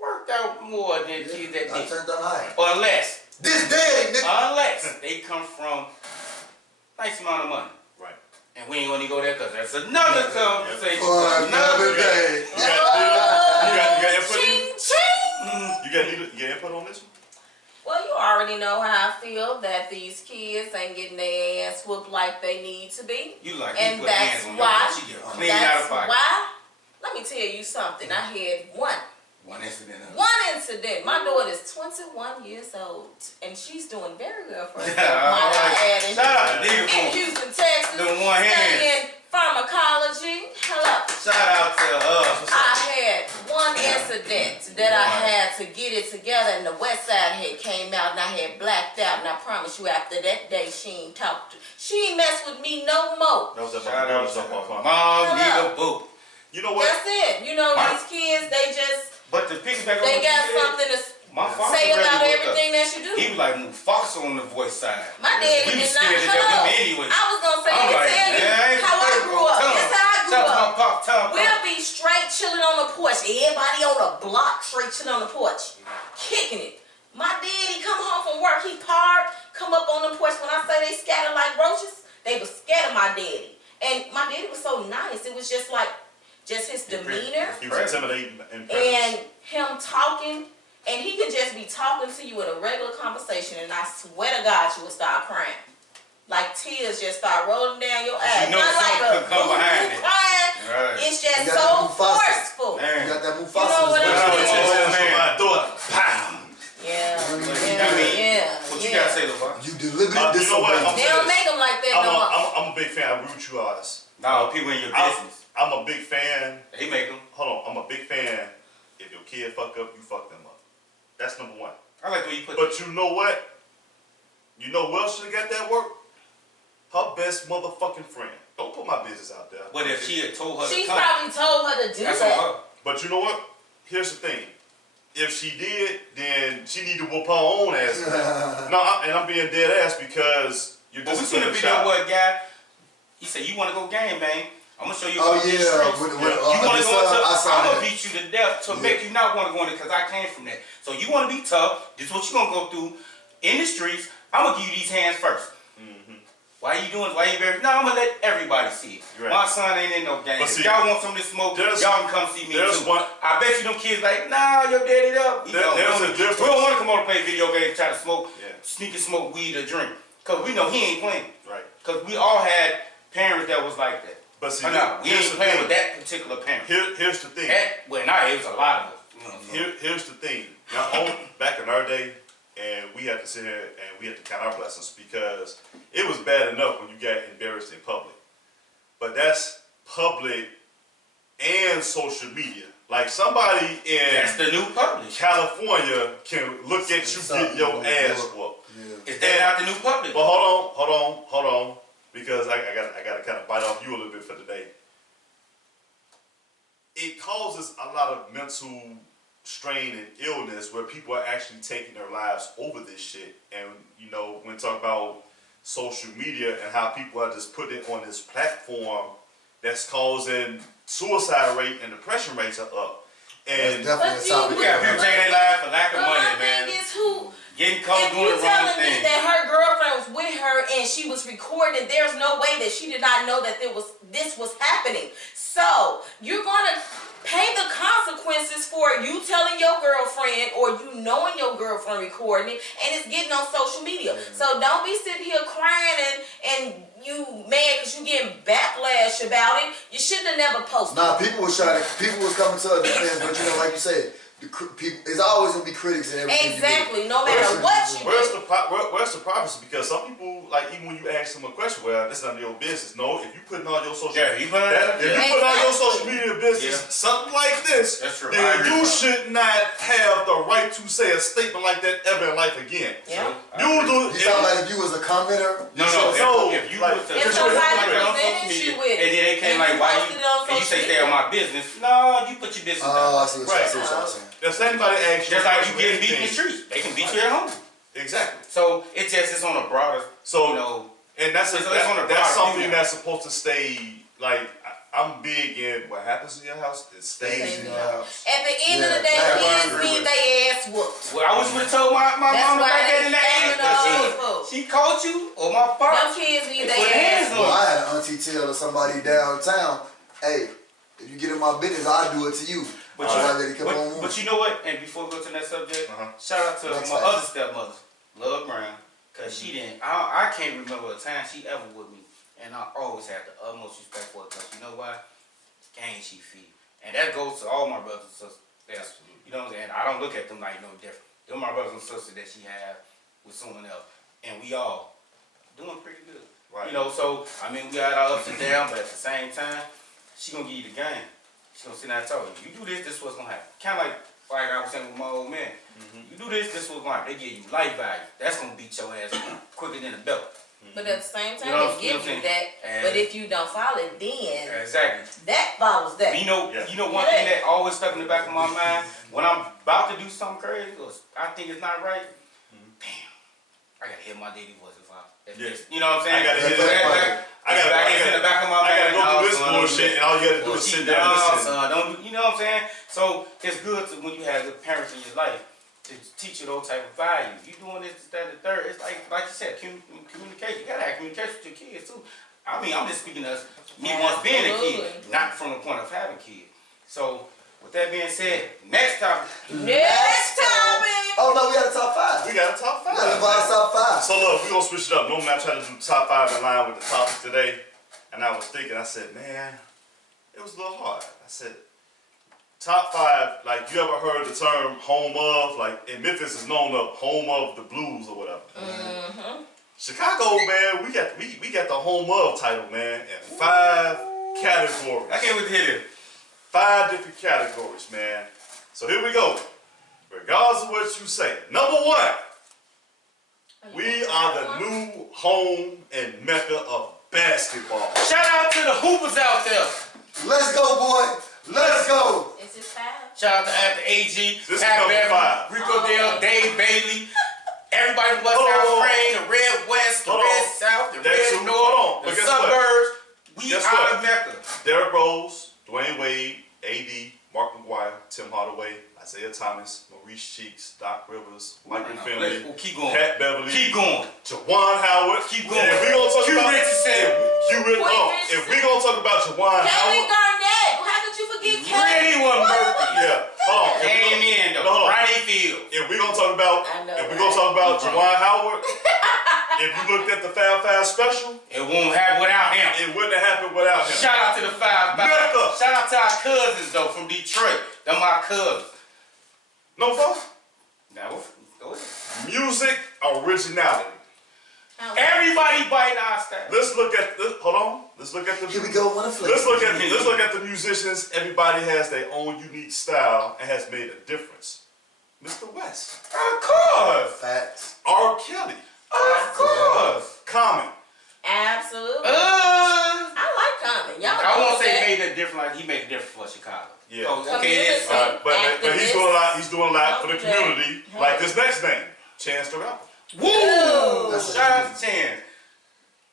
worked out more than kids that I didn't. turned out high. Unless This day, nigga. unless they come from nice amount of money. Right. And we ain't gonna go there because that's another conversation. For another day. You got input? Ching, ching. You got input on this one? Well, you already know how I feel that these kids ain't getting their ass whooped like they need to be. You like And you put that's hands on why- your she get clean out That's of pocket. why. Let me tell you something. I had One incident. one incident. My daughter is 21 years old, and she's doing very well for herself. All Might I right. add, Shout out to in nigga. Houston, Texas, Them one hand. studying pharmacology. Hello. Shout out to her. I had one incident that I had to get it together, and the West Side had came out, and I had blacked out. And I promise you, after that day, she ain't talked. She ain't messed with me no more. That was that Shout out to stuff off. her. Mom Hello. need a boo. You know what? That's it. You know, My- these kids, they just But to piggyback on they what you got said, something to my father say about really everything that you do. He was like Mufasa on the voice side. My daddy We did was not. scared to Hello. death of him anyway. I was gonna say, I'm let me like, tell you man, how I grew up. tell This him. how I Shout grew out to my up. pop, tell him. We'll be straight chilling on the porch. Everybody on the block straight chilling on the porch, kicking it. My daddy come home from work, he parked, come up on the porch. When I say they scattered like roaches, they was scared of my daddy. And my daddy was so nice. It was just like, just his demeanor He was intimidating and and him talking. And he could just be talking to you in a regular conversation, and I swear to God, you would start crying. Like tears just start rolling down your eyes. You know Not like something a could come behind boo-hoo it. crying. Right. It's just You got so that Mufasa. forceful. You Man. got that You Mufasa. know what I'm Well, saying? oh, man. my daughter. Pow. Yeah, I mean, yeah, what you yeah. gotta say, LeVar? You deliberately You know what? disobeyed. They don't make them like that no more. I'm a big fan. I agree with you guys. No, people in your business. I'm a big fan. They make them. Hold on. I'm a big fan. If your kid fuck up, you fuck them up. That's number one. I like the way you put But you know what? You know who else should have got that work? Her best motherfucking friend. Don't put my business out there. But if she had told her She to come, probably told her to do that's on that. her. But you know what? Here's the thing. If she did, then she need to whoop her own ass. And I'm being dead ass because you're But we seen disciplining a a video child. where a guy, he said, you want to go game, man? I'm going to show you Oh about these yeah, streets. with, You want to this, go into, I saw I'm going that. to beat you to death to make you not want to go in it because I came from that. So you want to be tough. This is what you're going to go through in the streets. I'm going to give you these hands first. Why you doing? Why you burying? No, I'm gonna let everybody see it. Right. My son ain't in no game. But If see, y'all want some of this smoke, y'all can come see me too. I bet you them kids like, nah, your daddy up. We don't want to come over and play video games, try to smoke, sneak and smoke weed or drink, cause we know he ain't playing. Right. Cause we all had parents that was like that. But see, we ain't playing with that particular parent. Here's the thing. It was a lot of us. You know, Here's the thing. Now, back in our day, and we had to sit here and we had to count our blessings because it was bad enough when you got embarrassed in public. But that's public and social media. Like somebody in that's the new public. California can look at you get your ass whooped. Is that not the new public? But hold on, because I got to kind of bite off you a little bit for today. It causes a lot of mental strain and illness where people are actually taking their lives over this shit. And you know, when talk about social media and how people are just putting it on this platform that's causing suicide rate and depression rates are up. And definitely a topic. We got people taking their lives for lack of money, my man. thing is who. Getting caught If doing you the wrong telling me thing. that her girlfriend was with her and she was recording, there's no way that she did not know that this was happening. So you're gonna pay the consequences for you telling your girlfriend or you knowing your girlfriend recording it, and it's getting on social media. So don't be sitting here crying and you mad because you getting backlash about it. You shouldn't have never posted. Nah, people was coming to her defense, but you know, like you said, people, it's always gonna be critics in everything. Exactly, no matter what you do. Where's the privacy? Because some people, like, even when you ask them a question, well, that's none of your business. No, if you putting all your social Yeah, you put all your social media business, something like this, that's true. then you should not have the right to say a statement like that ever in life again. Yeah. You talking about if you was a commenter? No. If you like, was if somebody presented you with it, and then they came like, why you? And you say stay on my business? No, you put your business down. Oh, I see what you're saying. If anybody asks you, Just like you getting beat in the streets, they can beat you at home. Exactly. So it's on a broader, you know. And that's It's on a broader something view. that's supposed to stay. Like, I'm big in what happens in your house. It stays in your house. At the end of the day, kids need their ass whooped. Well, I wish we told my mom like that in that age. She caught you or my father. Them kids need their ass Well, whooped. I had an auntie tell somebody downtown, hey, if you get in my business, I'll do it to you. But you know what? And before we go to the next subject, shout out to my other stepmother, Love Brown, cause she didn't. I can't remember a time she ever with me, and I always had the utmost respect for her. Cause you know why? Gang she feed, and that goes to all my brothers and sisters. That's, you know what I'm saying. I don't look at them like no different. They're my brothers and sisters that she have with someone else, and we all doing pretty good. Right. You know, so I mean, we got our ups and downs, but at the same time, she gonna give you the game. She gonna sit down and tell you, you do this, this what's gonna happen. Kind of like I was saying with my old man. You do this, this what's gonna happen. They give you life value. That's gonna beat your ass quicker than a belt. But at the same time, You know, they give you that. And but if you don't follow it, then exactly. that follows that. You know one thing that always stuck in the back of my mind when I'm about to do something crazy, or I think it's not right. Damn, I gotta hear my daddy voice you know what I'm saying? I gotta hear that. I gotta go through this bullshit, and all you gotta do is sit down and listen. You know what I'm saying? So it's good when you have good parents in your life to teach you those type of values. You doing this, that, and the third. It's like you said, communication. You gotta have communication with your kids too. I mean, I'm just speaking as me once being a kid, not from the point of having kids. So with that being said, next topic. Next topic. Oh no, we got a top 5. We got a top 5. We got a top 5. So look, we gonna switch it up. Normally I try to do top 5 in line with the topic today. And I was thinking, I said, man, it was a little hard. I said, top 5, like you ever heard the term home of? Like in Memphis is known as home of the blues or whatever. Chicago, man, we got the home of title, man, in 5 categories. I can't wait to hear this. 5 different categories, man. So here we go. Regardless of what you say. Number 1, we are the new home and mecca of basketball. Shout out to the hoopers out there. Let's go, boy. Let's go. Is it 5? Shout out to After AG, This is Pat number Beverly, 5. Rico Dale, Dave Bailey, everybody from West South Frame, the Red West, the Red South, the Red North, the suburbs. We are the mecca. Derrick Rose, Dwayne Wade, AD, Mark McGuire, Tim Hardaway, Isaiah Isaiah Thomas, Maurice Cheeks, Doc Rivers, Michael No, Finley, keep going. Pat Beverly, Keep going. Jawan Howard. Keep going. And if we gonna talk Q about Richardson. if we gonna talk about Jawan Kevin Howard, Garnett. How could you forget Kevin? Really wasn't birthday. yeah, hold on. Came in though. No, hold on. Ronnie Field. If we gonna talk about I know, if we right? gonna talk about Jawan Howard, if you looked at the Fab Five special, It won't happen without him. it wouldn't have happened without him. Shout out to the 5. Mecca. Shout out to our cousins though from Detroit. They're my cousins. No folks. Now go ahead. Music originality. Everybody biting our style. Let's look at this. Hold on. Let's look at the. Here we go, one flip. Let's look at the musicians. Everybody has their own unique style and has made a difference. Mr. West, Of course. Facts. R. Kelly, Of course. Common. Absolutely. I I like Common. Y'all won't know say that. made a difference like he made a difference for Chicago. Yeah. Oh, okay, it is. Community. But he's doing a lot. He's doing a lot for the Okay. community. Like this next name, Chance the Rapper, Woo! That's Shout out to Chance.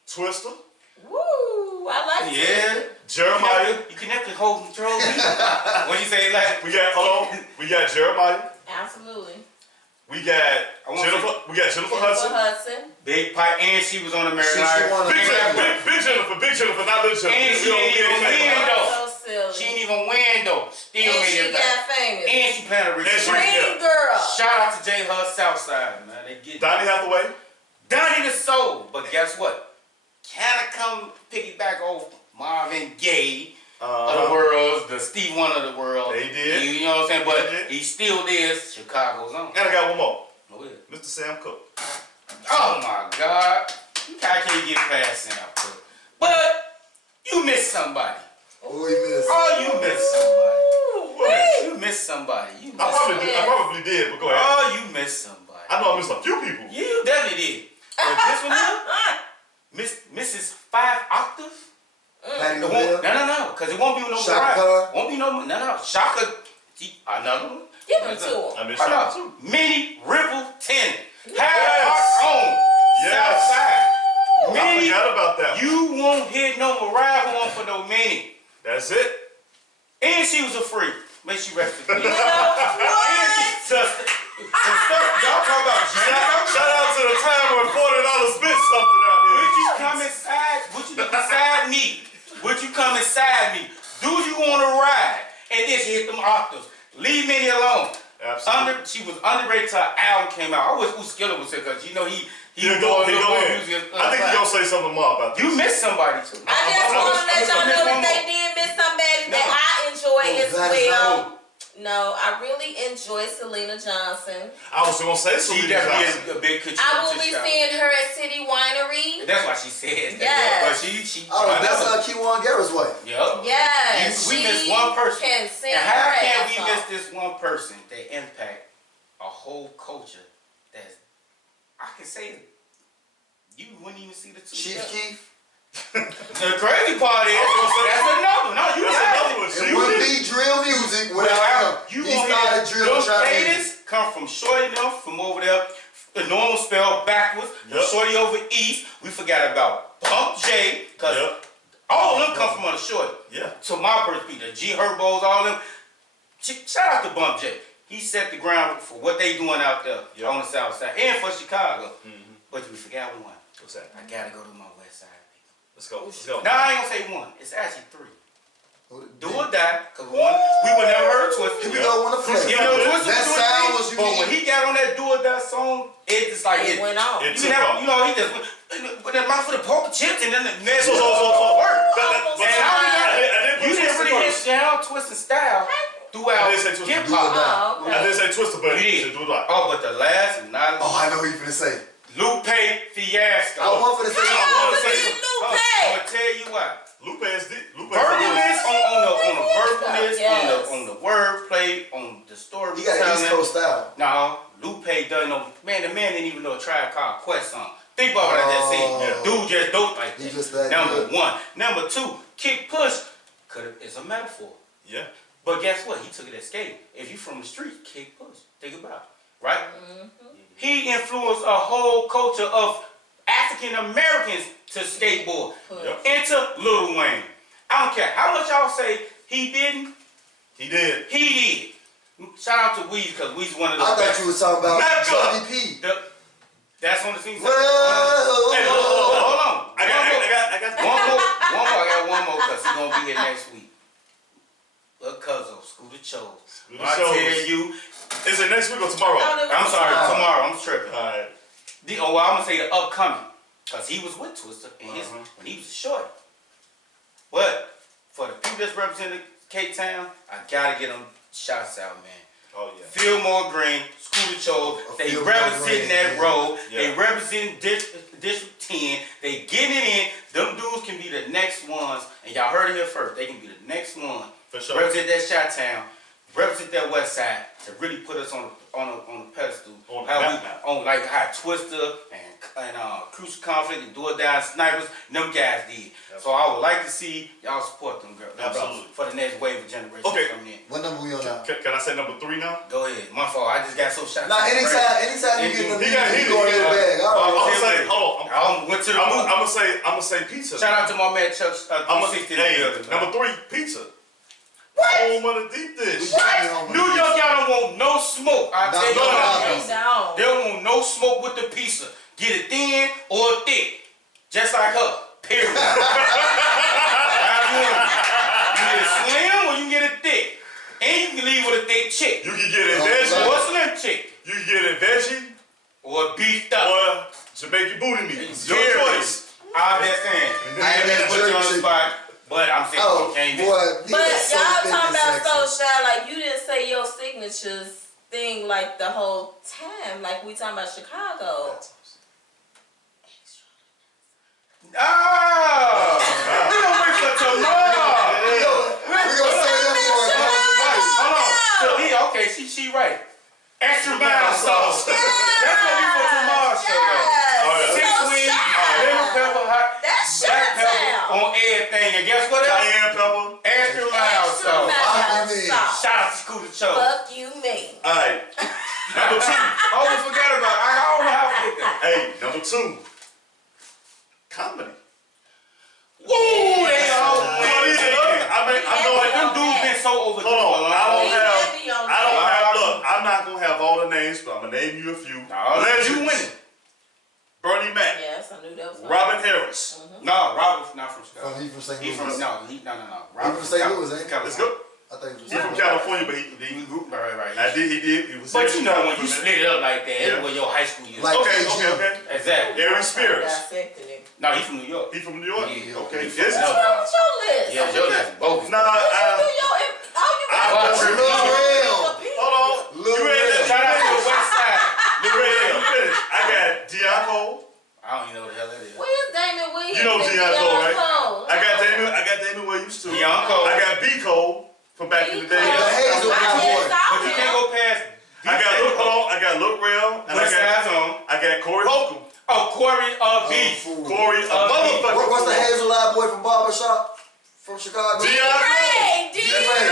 Twister, Woo! I like Yeah. Jeremiah. You connect with hold control. When you say like We got Jeremiah. Absolutely. We got wanna Jennifer. We got Jennifer Jennifer Hudson. Hudson. Big Pipe, and she was on American She Idol. won a- Big Jennifer, not little Jennifer. And she ain't even win though. So silly. She didn't even win though. Still and made she it back. got famous. And she playing a rich And she- friend. Dream girl. Shout out to J Hud Southside, man. They get Donnie Hathaway. Donnie the Soul. But guess what? Kinda come piggyback off Marvin Gaye of the world, the Steve Wonder of the world. They did. You know what I'm saying? But They did. he still is Chicago's own. And I got one more. Oh, yeah. Mr. Sam Cooke. Oh my God. I can't get past Sam Cooke. But you miss somebody. Oh, he missed. Oh, you miss somebody. What? You miss somebody. You miss I somebody. probably did, but go ahead. Oh, you miss somebody. I know I missed a few people. You definitely did. But this one here, Mrs. 5 Octave. Patty It won't, LaBelle. no, because it won't be no Shaka Mariah. Khan. Won't be no. Shaka, another one. Give them to him. I missed Hold Shaka up. too. Minnie Ripple 10. Yes. Have our own. Yes. Southside. I Minnie, forgot about that one. you won't hit no Mariah horn for no Minnie. That's it. And she was a freak. May she rest in peace. You know what? Y'all talk about Jennifer. Shout out to the time when $40 meant something out there. Would you come inside? Would you look inside me? Would you come inside me? Do you want to ride? And then she hit them octaves. Leave Minnie alone. Absolutely. She was underrated till her album came out. I wish Skiller was here because you know he Go doing a in. little more music. I think you're going to say something more about this. You missed somebody too. I just want to let y'all know that they did miss somebody that I enjoy as well. No, I really enjoy Selena Johnson. I was going to say She Selena definitely Johnson. is a big contributor. I will to be Chicago. seeing her at City Winery. That's why she said that. Yes. But she Oh, that's Q1 Garrett's wife. Yup. Yes, We she missed one person. can sing And how her can ass we off. miss this one person that impact a whole culture that's, I can say, you wouldn't even see the two. Chief Keef. The crazy part is, that's another. No, you That's got another it. one. It wouldn't be drill music without him. You He gonna started hear drill those trap cadence music. come from Shorty them from over there, the normal spell backwards, Yep. Shorty over east. We forgot about Bump J, because Yep. all of them come from on the Shorty. Yeah. To my perspective, the G Herbos, all them. Shout out to Bump J. He set the ground for what they doing out there Yep. on the south side and for Chicago. But we forgot one. What's that? I gotta go to my west side. Let's go. Let's go. Now I ain't gonna say one. It's actually three. Do or Here die, cause one we would never heard Twisted. we go on the flip. You know, Twisted That was doing sound things, was but when unique. he got on that Do or Die song, it just like It went off. It You took never, off. you know, he just with that mouth for the poker chips and then the next So, work. but And I you didn't didn't really hit down Twisted style throughout I didn't say Twisted. hip Do or hop. die. Oh, I okay. didn't say Twister, but You did. to do that. Oh, but the last and not Oh, I know what you're finna say. Lupe Fiasco. I want for to say. I I'm want gonna to say be some- Lupe. I'm gonna tell you what. Lupe is the Lupe. Verbalness on the verbalness, Yes. on the wordplay, on the story. He got an East Coast style. No, Lupe doesn't know. Man, the man didn't even know a Tribe Called Quest song. Think about what I just Oh. said. Dude just dope like He that. just that Number good. one. Number two, Kick Push it's a metaphor. Yeah. But guess what? He took it as skate. If you from the street, Kick Push. Think about it. Right? He influenced a whole culture of African Americans to skateboard. Yep. Into Lil Wayne. I don't care how much y'all say he didn't. He did. He did. Shout out to Weezy, because Weezy one of the I thought best. you was talking about Not Johnny P. That's on the scene. Whoa. Hey, Hold on. I got One more. I got one more because he's gonna be here next week. Lil Cuzzo, Scooter Chose. Scooter I Chose. tell you, Is it next week or tomorrow? I'm sorry, tomorrow. I'm tripping. All right. Well, I'm gonna say the upcoming, cause he was with Twister and when he was a short. But for the people that's representing Cape Town, I gotta get them shots out, man. Oh yeah. Fillmore Green, Scooter Chose, they Fillmore representing Green, that yeah. road. Yeah. They representing District 10. They getting it in. Them dudes can be the next ones, and y'all heard it here first. They can be the next one. For sure. Represent that Chi-Town, represent that West Side to really put us on the pedestal. On the how map we now. on like how Twister and Crucial Conflict and Do or Die Snipers, them guys did. So I would like to see y'all support them girls. Absolutely. For the next wave of generations Okay. coming in. What number we on now? Can I say number 3 now? Go ahead. My fault. I just got so shot. Nah, anytime you get in the lead, you go in the bag. All I'm right. gonna say, hold on. I went to the I'm movie. gonna say pizza. Shout out to my man Chuck. I'm 360 in the building. man. number 3, pizza. What? Home of the deep dish. What? New York, y'all don't want no smoke. I tell you no, what. no. They don't. They don't want no smoke with the pizza. Get it thin or thick. Just like her. Period. How you want it? You get it slim or you can get it thick. And you can leave with a thick chick. You can get it Oh, veggie, Or a slim chick. you can get it veggie, Or beefed up. or Jamaican booty meat. Your Period. choice. I'm just saying. I ain't gonna put you on the spot. But I'm saying, Oh, okay, boy. But y'all talking about so shy. shy, like you didn't say your signatures thing like the whole time, like we talking about Chicago. Oh! We gonna wait for tomorrow. We gonna say that Hold on. So okay, she right. Extra mild sauce. That's gonna be for tomorrow's show. Alright. Six wings, lemon pepper, hot, That's black pepper Chi-Town. on everything. And guess what else? Cayenne pepper. Extra mild Extra sauce. mild mean? sauce. Shout out to Scooter Cho. Fuck you, me. Alright. Number 2. I always forget about it. I don't know how to forget that. Hey, number 2. Comedy. Woo! They all I know But them dudes been so overdue for Hold a on, long time. I don't have, look, I'm not gonna have all the names, but I'm gonna name you a few. You winning. Bernie Mac, Yes, I knew that was Robin Harris. No, Robert's not from Chicago. He from St. He Louis. from no. He Robert from St. Louis, ain't he? Let's go. I think he was He's from from California, but he Right. I did, he did. He was But here you know for when you a minute. split it up like that, Yeah. that's where your high school is. Like- Okay. Exactly. Aaron Spears. Dissected it. No, he's from New York. He from New York? Yeah. Okay. He Yes. from What's wrong with your list? Yeah, Joe is bogus. Nah, What you do your, all you got Watch is her. Lil Rel. hold on. Lil You ain't Rel. Shout out to the West Side. Lil Rel, you finished. I got Diaco. I don't even know what the hell that is. Where's Damon Williams? You know and Deion Cole, right? Cole? I got Damon Williams too. Deion Cole. I got B Cole from back in the day. The Hazel I Cowboy. just saw But you can't him. go past. I got Lil Rel, and West Side's on. I got Corey Holcomb. Oh, Corey B. Fool. Corey, a motherfucker. What's the Hazel Eye boy from Barbershop? From Chicago? Deion D-Ray,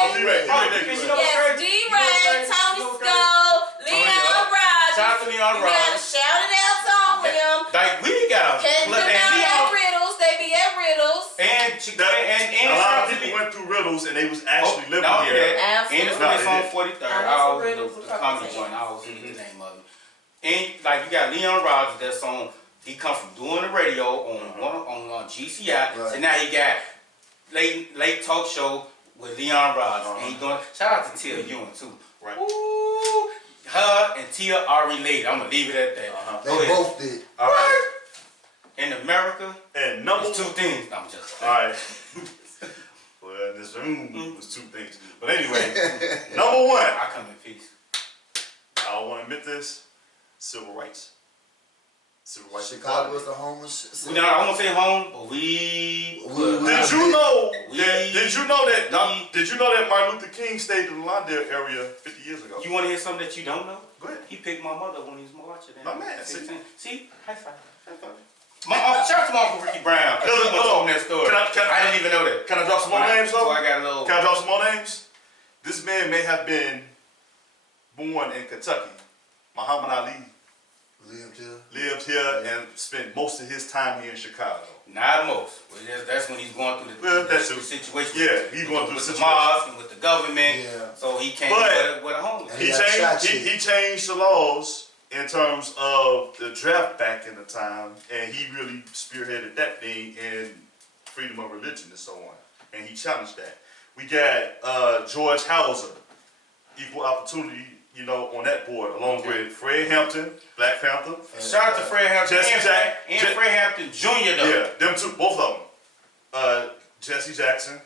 Oh, D-Ray. D-Ray. And you know what's Yes, crazy? D-Ray, Tony You know what's Skull, Leon Rogers. Shout out to Leon You gotta Rogers. shout it out to him. Like we got Catch them out at Riddles. They be at Riddles. A lot of people went through riddles and they was actually living here. And it's Absolutely. on 43rd. I I know some always riddles the and fucking comedy things. joint. I always forget the name of it. And like you got Leon Rogers that's on. He come from doing the radio on GCI. Right. So now he got late talk show with Leon Rogers. And he doing. Shout out to Tia Ewing too. Right. Ooh, her and Tia are related. I'm gonna leave it at that. They Go ahead. both did. All right. In America, And number it's two things. I'm just. All right. Well, in this room was 2 things. But anyway, number 1. I come in peace. I don't want to admit this. Civil rights. Civil rights. Chicago is the home of shit. No, I won't say home, but we. Did you know We- that? Did you know that Martin Luther King stayed in the Lawndale area 50 years ago? You want to hear something that you don't know? Go ahead. He picked my mother when he was larger than My man, 16. See? High five. High five. Shout out to my Uncle Ricky Brown. He was Hold on. on that story. Can I- I didn't even know that. Can I drop some more names So though? I got a little. Can I drop some more names? This man may have been born in Kentucky. Muhammad Ali lived here and spent most of his time here in Chicago. Not most. Well, that's when he's going through the situation. Yeah, he's going through with the the situation. mosque and with the government. Yeah. So he came But- with a homeless. He changed the laws in terms of the draft back in the time, and he really spearheaded that thing in freedom of religion and so on. And he challenged that. We got George Hauser, equal opportunity, on that board, along with Fred Hampton, Black Panther. Shout out to Fred Hampton and Jesse Fred Hampton Jr. though. Yeah, them two, both of them. Jesse Jackson.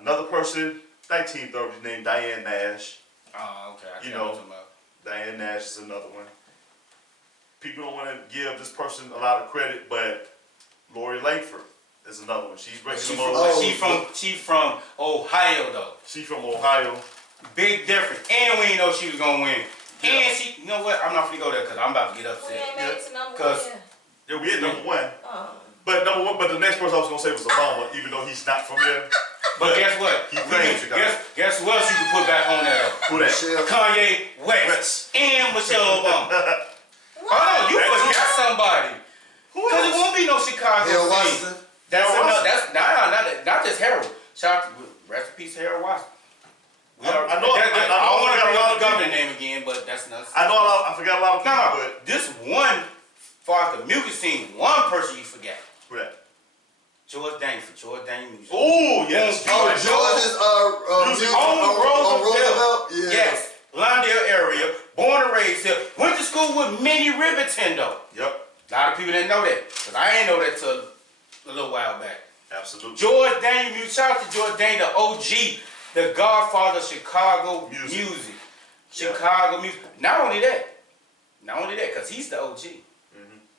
Another person, 1930s, named Diane Nash. Oh, okay. I You know know. what you're talking about. Diane Nash is another one. People don't want to give this person a lot of credit, but Lori Langford is another one. She's breaking them over. She from Ohio though. She's from Ohio. Big difference. And we didn't know she was gonna win. Yeah. And she, you know what? I'm not gonna go there because I'm about to get We upset. ain't made it to number 'Cause- one yet. Yeah, we hit number one. Oh. But the next person I was gonna say was Obama, even though he's not from here. But guess what? He claims Chicago. Guess who else you can put back on there? Who that? Michelle. Kanye West and Michelle Obama. Oh, you That's forgot somebody. Who Because it else? won't be no Chicago Harold scene. Washington. That's Harold enough. That's not just Harold. Shout out to rest in peace, Harold Washington. I know I don't want to bring a lot up of the governor people. name again, but that's nuts. I forgot a lot of people, No, but this one, far as the music scene, one person you forgot. who that? George Daniel Music. Oh, yes. Oh, George George's Music on Roosevelt. Yeah. Yes, Lawndale area, born and raised here. Went to school with Minnie Riperton though. Yep, A lot of people didn't know that, because I ain't know that till a little while back. absolutely. George Daniel Music, shout out to George Daniel, the OG, the godfather of Chicago Music. music. Yeah. Chicago music. Not only that, because he's the OG.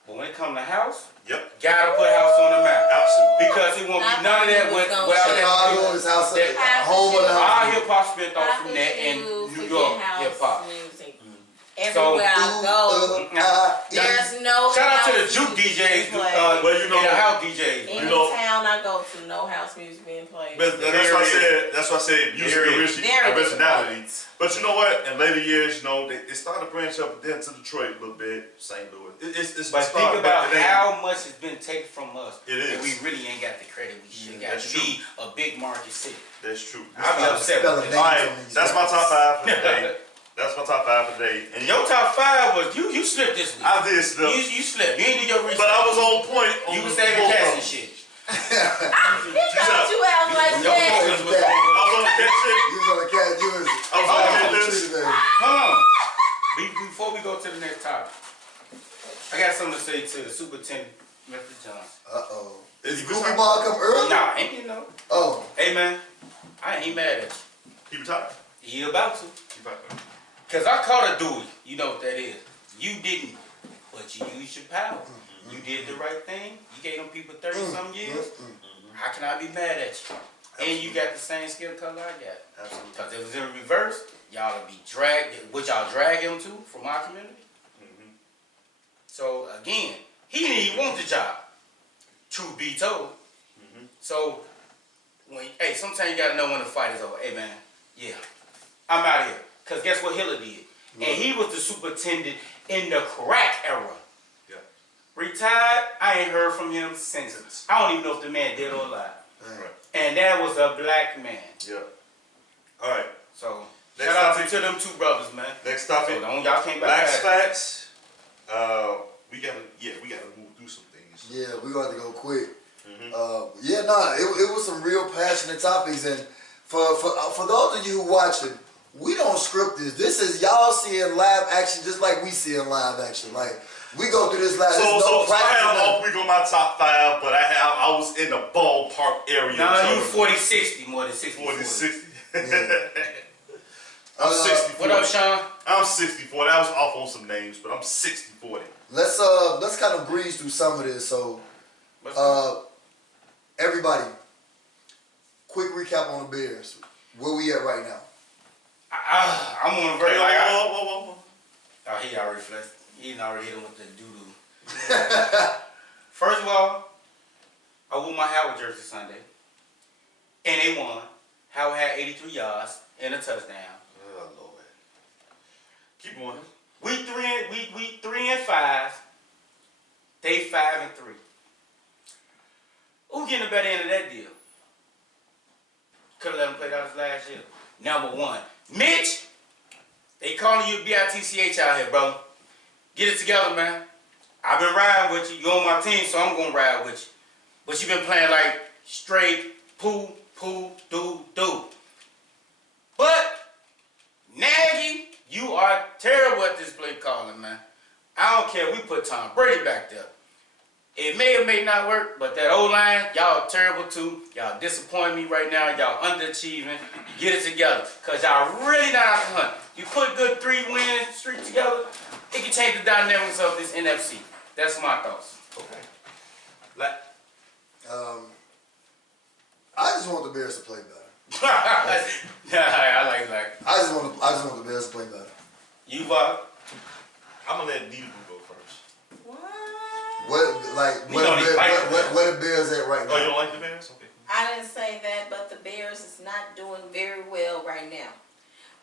But when it comes to house, Yep, gotta put house on the map. absolutely. Because it won't be I none of that thought you was gonna without say Chicago that. is house that- home of the Our house. hip hop spent off How from could that and you New forget York house hip hop. music? Everywhere I go, there's no Shout out to the house juke music DJs, being played. Well, you know- and the house DJs. Any you know- town I go to, no house music being played. But that's why I said music There is. Very originality. disappointing. But you know what? In later years, they started to branch up then to Detroit a little bit, St. Louis. It's But started, think about it ain't- how much has been taken from us. It is. And we really ain't got the credit we should got that's to be a big market city. That's true. I'll be upset with Spelling that. All names right, on these that's my records. top 5 for today. That's my top 5 for today. And Your top 5 was you slipped this week. I did slip, You slipped. You didn't do your research. but I was on point. You on was saving both cats of and them. shit. He told you out like Your that. focus was that. I was on the cat shit. You was on the cat. You was I was on the cat list. today. Hold on. Before we go to the next topic, I got something to say to the superintendent, Mr. Johnson. Uh-oh. Is Did he Goofy retired? Ball come early? Nah, ain't you know. Oh. Hey man, I ain't mad at you. He retired. He about to. He retired. Cause I caught a dude. You know what that is. You didn't, but you used your power. You did the right thing. You gave them people 30-some years. How can I be mad at you? And you got the same skill color I got. Absolutely. Cause if it was in reverse, y'all would be dragged. Would y'all drag him to from our community? So again, he didn't even want the job. Truth be told. So hey, sometimes you gotta know when the fight is over. Hey man, yeah, I'm out of here. Cause guess what Hiller did? And he was the superintendent in the crack era. Yeah. Retired, I ain't heard from him since. I don't even know if the man dead or alive. Right. And that was a black man. Yeah. All right. So Next shout out topic. to them two brothers, man. Next topic. So y'all came back. Black fast. facts. We gotta move through some things. Yeah, we're going to go quick. It was some real passionate topics, and for those of you who watching, we don't script this. This is y'all seeing live action just like we see in live action. Like we go through this live. So there's no I practice. had an off week on my top 5, but I was in the ballpark area. Now you So 40-60 more than 60. 40, 60. Yeah. I'm 60. What up, Sean? I'm 64. That was off on some names, but I'm 60-40. Let's kind of breeze through some of this. So everybody, quick recap on the Bears. Where we at right now? I'm on a very Hey, like. whoa. Oh, he already flexed. He already hit him with the doo-doo. First of all, I wore my Howard jersey Sunday. And they won. Howard had 83 yards and a touchdown. Oh, Lord. Keep going. We 3-5. They 5-3. Who getting the better end of that deal? Could have let him play that his last year. Number one. Mitch, they calling you BITCH out here, brother. Get it together, man. I've been riding with you. You on my team, so I'm going to ride with you. But you've been playing like straight poo, do. But, Nagy, you are terrible at this play calling, man. I don't care. We put Tom Brady back there. It may or may not work, but that O-line, y'all are terrible too. Y'all disappoint me right now. Y'all underachieving. Get it together. Because y'all really not out to hunt. You put good 3-win streak together, it can change the dynamics of this NFC. That's my thoughts. Okay. I just want the Bears to play better. I like that. I just want the Bears to play better. You, Bob? I'm gonna let Needle go first. What the Bears at right now? Oh, you don't like the Bears? Okay. I didn't say that, but the Bears is not doing very well right now.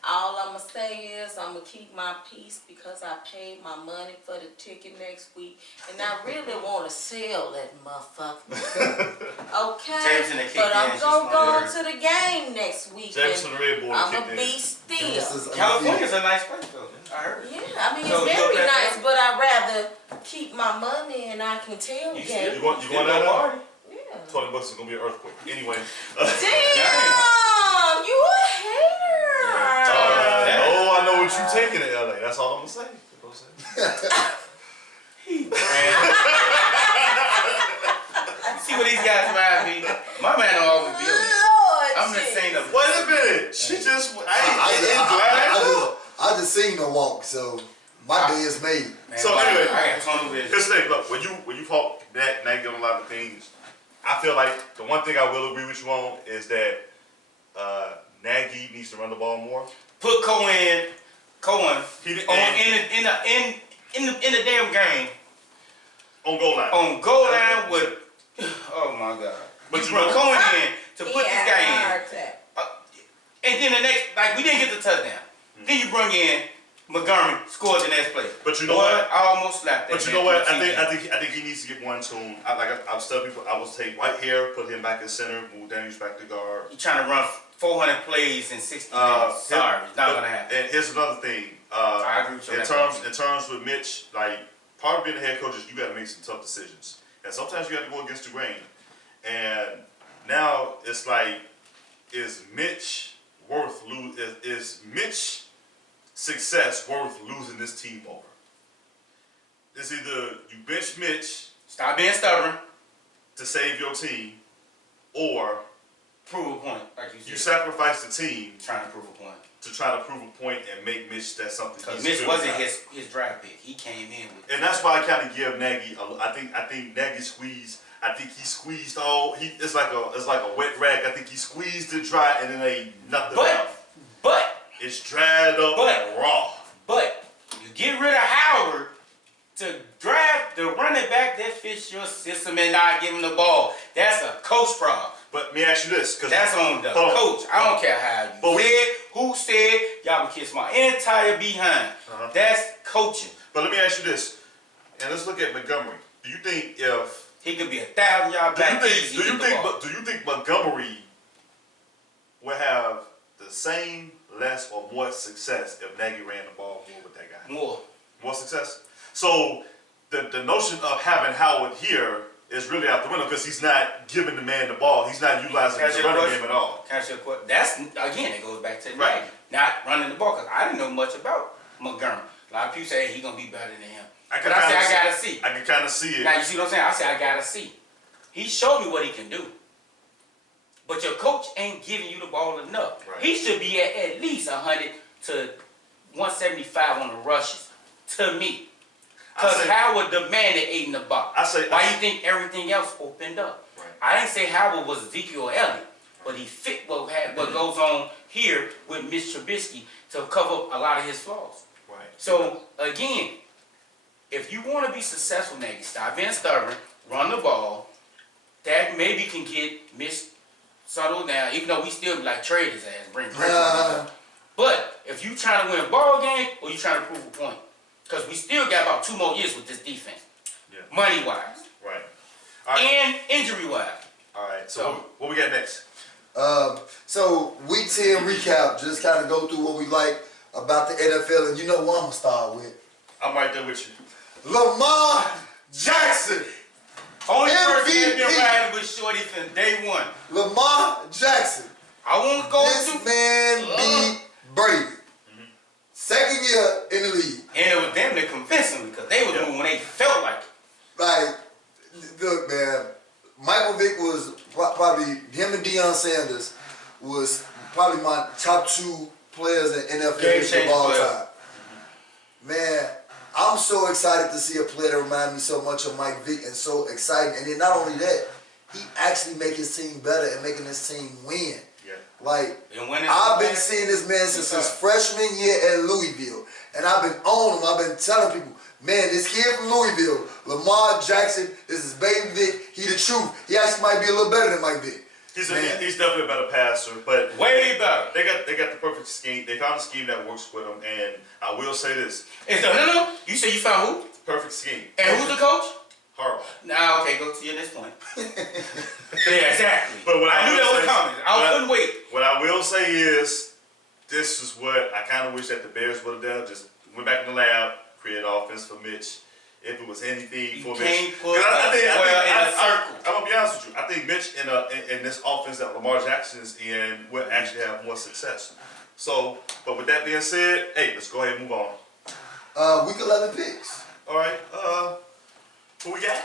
All I'm going to say is I'm going to keep my peace because I paid my money for the ticket next week. And I really want to sell that motherfucker. Okay? Jameson and But I'm kicked in, going to go she's to the game next week. Jameson the Red Bull I'm kicked going in. to be still. California's a nice place, though. I heard. Yeah, I mean, So it's you very okay? nice, but I'd rather keep my money and I can tell the You game. You going down party? Yeah. $20 is gonna be an earthquake. Anyway. Damn! You a hater! I know what you taking in LA. That's all I'm gonna say. See what these guys remind me? My man don't always be on it. Lord, I'm just saying the. Wait a minute. She just. I just seen her walk, so my day is made. Man, So I anyway, got tunnel vision. Here's the thing. Look, when you talk Nagy on a lot of things, I feel like the one thing I will agree with you on is that Nagy needs to run the ball more. Put Cohen He did- in the damn game on goal line. on goal line with. Oh my God! But you you brought know- Cohen in to put this guy in. heart attack. And then the next, like, we didn't get the touchdown. Then you bring in Montgomery, scored the next play. But you know Boy, what? I almost slapped that. But you man know what? through the I TV. think he needs to get more in tune. I was telling people I was take Whitehair, put him back in center, move Daniels back to guard. You trying to run 400 plays in 60 minutes. Sorry, it's not gonna happen. And here's another thing. I agree with you on that. In terms with Mitch, like part of being a head coach is you got to make some tough decisions, and sometimes you have to go against the grain. And now it's like, is Mitch success worth losing this team over? It's either you bench Mitch Stop being stubborn. to save your team, or Prove a point, like you said. you sacrifice the team Trying to prove a point. to try to prove a point and make Mitch that something. Because he's Mitch really wasn't not. his draft pick. He came in with. And that's why I kind of give Nagy. I think Nagy squeezed. I think he squeezed all. It's like a wet rag. I think he squeezed it dry, and it ain't nothing. But It's dried up and raw. But you get rid of Howard to draft the running back that fits your system and not give him the ball. That's a coach problem. But let me ask you this, because That's on the coach. I don't care how you said, who said, y'all can kiss my entire behind. That's coaching. But let me ask you this, and let's look at Montgomery. Do you think if He could be 1,000 yard back. do you think Montgomery will have the same, less, or more success if Nagy ran the ball more with that guy? More success. So the notion of having Howard here is really out the window because he's not giving the man the ball. He's not utilizing the running game at all. Can I ask you a question? That's, again, it goes back to the Right. game. Not running the ball, because I didn't know much about Montgomery. A lot of people say, hey, he's going to be better than him. But I say, I got to see. I can kind of see it. Now, you see what I'm saying? I say, I got to see. He showed me what he can do. But your coach ain't giving you the ball enough. Right. He should be at least 100 to 175 on the rushes, to me. Because Howard demanded 8 in the box. Why you think everything else opened up? Right. I didn't say Howard was Ezekiel Elliott, but he fit what goes on here with Mitch Trubisky to cover up a lot of his flaws. Right. So, again, if you want to be successful, Nagy, stop being stubborn, run the ball. That maybe can get Mitch settled down, even though we still be like trade his ass, bring pressure on him. But if you trying to win a ball game or you trying to prove a point, Because we still got about 2 more years with this defense. Yeah. Money-wise. Right. All right. And injury-wise. All right. So what we got next? So week 10 recap, just kind of go through what we like about the NFL, and you know what I'm gonna start with. I'm right there with you. Lamar Jackson. Only person MVP. that's been riding with Shorty from day one. Lamar Jackson. I want to go This to... man beat Brady. Second year in the league. And it was them that convinced me because they was moving when they felt like it. Like, look, man, Michael Vick was probably, him and Deion Sanders was probably my top 2 players in NFL history of all time. Man, I'm so excited to see a player that reminds me so much of Mike Vick, and so exciting. And then not only that, he actually make his team better and making his team win. Yeah. Like, And when I've been seeing this man since his freshman year at Louisville. And I've been on him. I've been telling people, man, this kid from Louisville, Lamar Jackson, this is baby Vic. He the truth. He actually might be a little better than Mike Vick. He's definitely a better passer, but way better. They got the perfect scheme. They found a scheme that works with him, and I will say this: No. You say you found who? perfect scheme. And who's the coach? Harbaugh. Nah, okay, go to your next point. Yeah, exactly. But what I knew that was coming. I couldn't wait. What I will say is, this is what I kind of wish that the Bears would have done. Just went back in the lab, created offense for Mitch. If it was anything for Mitch, can't put a circle. I'm gonna be honest with you. I think Mitch in this offense that Lamar Jackson is in will actually have more success. So, but with that being said, hey, let's go ahead and move on. Week 11 picks. All right, who we got?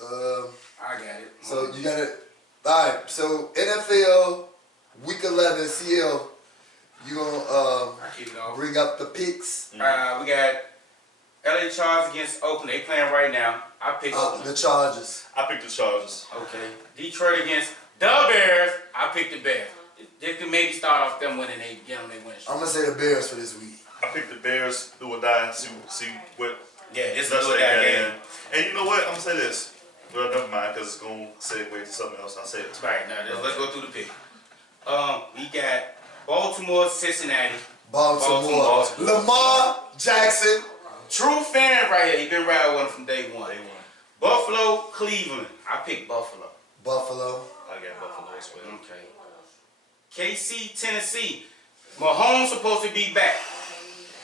I got it. So you got it. All right. So NFL Week 11 CL. You gonna I keep it off. bring up the picks? We got LA Chargers against Oakland. They playing right now. I picked Oakland. The Chargers. I picked the Chargers. Okay. Detroit against the Bears. I picked the Bears. They could maybe start off them winning. They get on their winning streak. I'm gonna say the Bears for this week. I picked the Bears. Do or die. See what. Yeah, this is That's a good that game. game. And you know what? I'm gonna say this. Well, never mind, because it's gonna segue to something else. I'll say it. Right now, let's go through the pick. We got Baltimore, Cincinnati. Baltimore. Lamar Jackson. True fan right here. He been riding with him from day one. Buffalo, Cleveland. I picked Buffalo. Buffalo. I got Buffalo as well. Okay. KC, Tennessee. Mahomes supposed to be back.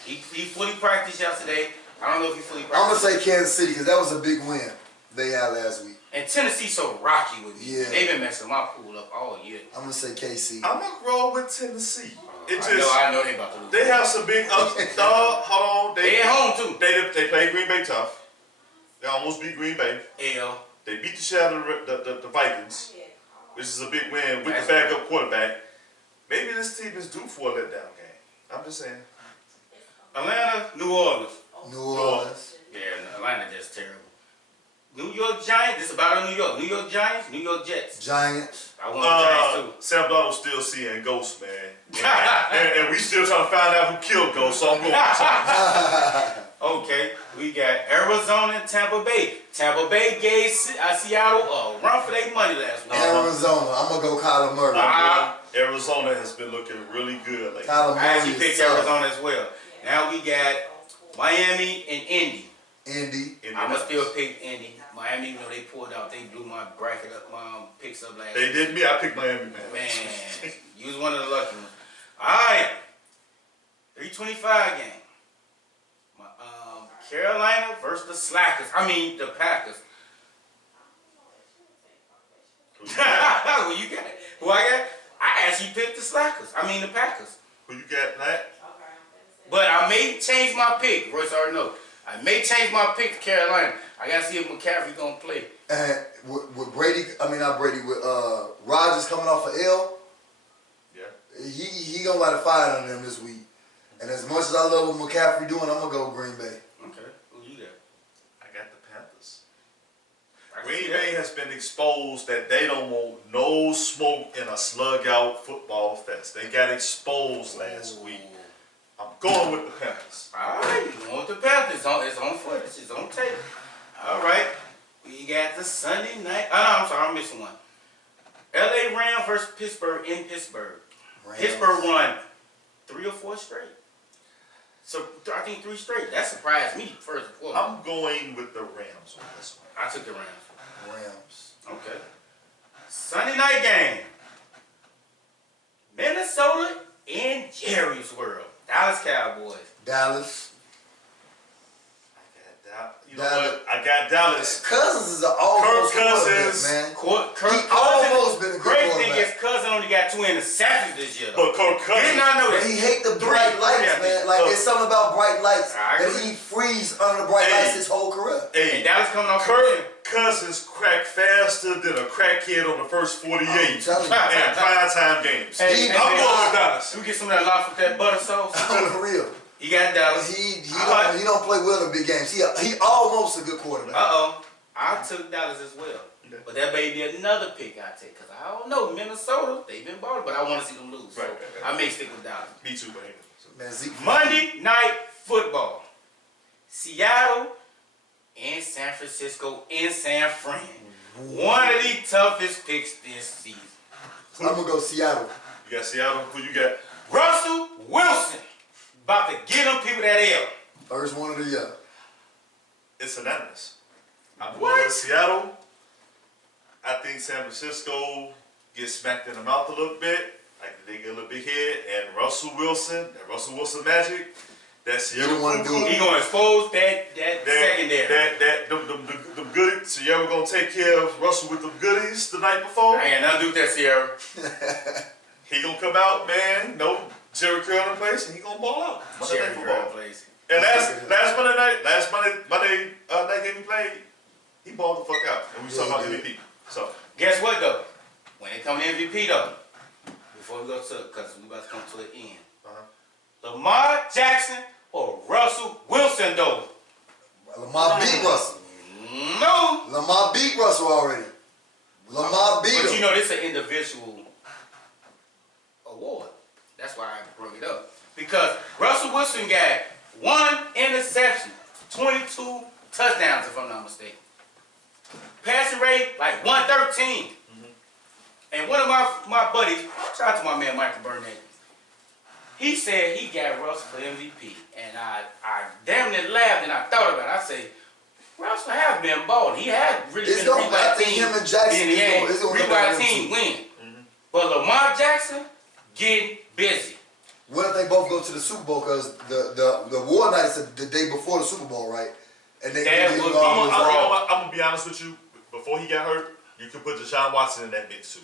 He fully practiced yesterday. I don't know if he fully I'm gonna practiced. say Kansas City because that was a big win they had last week. And Tennessee so rocky with me. Yeah. They've been messing my pool up all year. I'm gonna say KC. I'm gonna roll with Tennessee. It just I know they about to lose. they have some big ups. Hold on, They at home too. They played Green Bay tough. They almost beat Green Bay. L. They beat the shit out of the Vikings, which is a big win with That's the backup quarterback. Maybe this team is due for a letdown game. I'm just saying. Atlanta, New Orleans. New Orleans. Yeah, Atlanta just terrible. New York Giants. This about New York. New York Giants. New York Jets. Giants. I want the Giants Sam Darnold still seeing ghosts, man. too. and we still trying to find out who killed ghosts, so I'm going with Giants. Okay, we got Arizona and Tampa Bay. Tampa Bay gave Seattle a run for their money last week. Arizona. I'm gonna go Kyler Murray. Arizona has been looking really good lately. Kyler I Murray actually is picked tough. Arizona as well. Now we got Miami and Indy. Indy. I'm gonna still pick Indy. Miami, even though they pulled out, they blew my bracket up, my picks up last They week. did me. I picked Miami, man. Man, you was one of the lucky ones. All right, 325 game. Carolina versus the Slackers. I mean the Packers. Who you got? Who I got? I actually picked the Slackers. I mean the Packers. Who you got, Nat? But I may change my pick. Royce already know. I may change my pick to Carolina. I gotta see if McCaffrey gonna play. And with Brady, I mean not Brady, with Rodgers coming off of L, Yeah. he gonna light a fire on them this week. And as much as I love what McCaffrey doing, I'm gonna go Green Bay. Okay, who you got? I got the Panthers. I can see Green that. Bay has been exposed that they don't want no smoke in a slug-out football fest. They got exposed last week. I'm going with the Panthers. All right, you going with the Panthers? It's on footage. It's on tape. All right, we got the Sunday night. Oh, no, I'm sorry, I'm missing one. L.A. Rams versus Pittsburgh in Pittsburgh. Rams. Pittsburgh won 3 or 4 straight. So I think 3 straight. That surprised me first and foremost. I'm going with the Rams on this one. I took the Rams. Rams. Okay. Sunday night game. Minnesota in Jerry's world. Dallas Cowboys. Dallas. You know what? I got Dallas. Cousins is an almost Kirk Cousins. man. Kirk He Cousins. almost been a good Great thing quarterback. is Cousins only got 2 interceptions this year. But Kirk Did Cousins. not know But that. he hate the 3. bright lights, Yeah. man. Like, it's something about bright lights I that agree. he freeze under the bright Hey. lights his whole career. And Hey, Dallas coming off Kirk Cousins cracked faster than a crackhead on the first 48 I'm telling you. in primetime games. Hey, I'm going with Dallas. You get some of that lobster with that butter sauce. On the real. He got Dallas. He Alright. don't play well in big games. He almost a good quarterback. I took Dallas as well. Okay. But that may be another pick I take. Because I don't know. Minnesota, they've been balling. But I want to see them lose. Right, So right, right. I may stick with Dallas. Me too, man. Man, Zeke. Monday night football. Seattle and San Francisco in San Fran. One of the toughest picks this season. I'm gonna go Seattle. You got Seattle. Who you got? Russell Wilson. About to get them people that L. First one of the year. It's unanimous. I'm What? going with Seattle. I think San Francisco gets smacked in the mouth a little bit. Like they get a little big head. And Russell Wilson, that Russell Wilson magic, that Sierra didn't wanna do Cuckoo, it. He gonna expose that secondary. them goodies. Sierra gonna take care of Russell with them goodies the night before. I ain't nothing to do with that, Sierra. He gonna come out, man. No Jerry Curl in place, and he gonna ball out. Monday Jerry Night Curl Football. plays. And last Monday night game he played, he balled the fuck out. And we talking about MVP. So Guess what though? When it comes to MVP though, before we go to because we about to come to the end. Lamar Jackson or Russell Wilson though? Lamar beat Russell. No. Lamar beat Russell already. Lamar beat But him. you know this is an individual award. That's why I bring it up. Because Russell Wilson got 1 interception, 22 touchdowns if I'm not mistaken. Passing rate like 113. And one of my buddies, shout out to my man Michael Burnett, he said he got Russell for MVP. And I damn near laughed and I thought about it. I said, Russell has been balling. He has really It's been a gonna- I rewild think team him and Jackson in the is game. gonna- it's gonna come down Rewild to them team two. win. But Lamar Jackson getting busy. What if they both go to the Super Bowl? Because the War Night is the day before the Super Bowl, right? And they That they would do all be those- wrong. I'm gonna be honest with you. Before he got hurt, you could put Deshaun Watson in that mix too.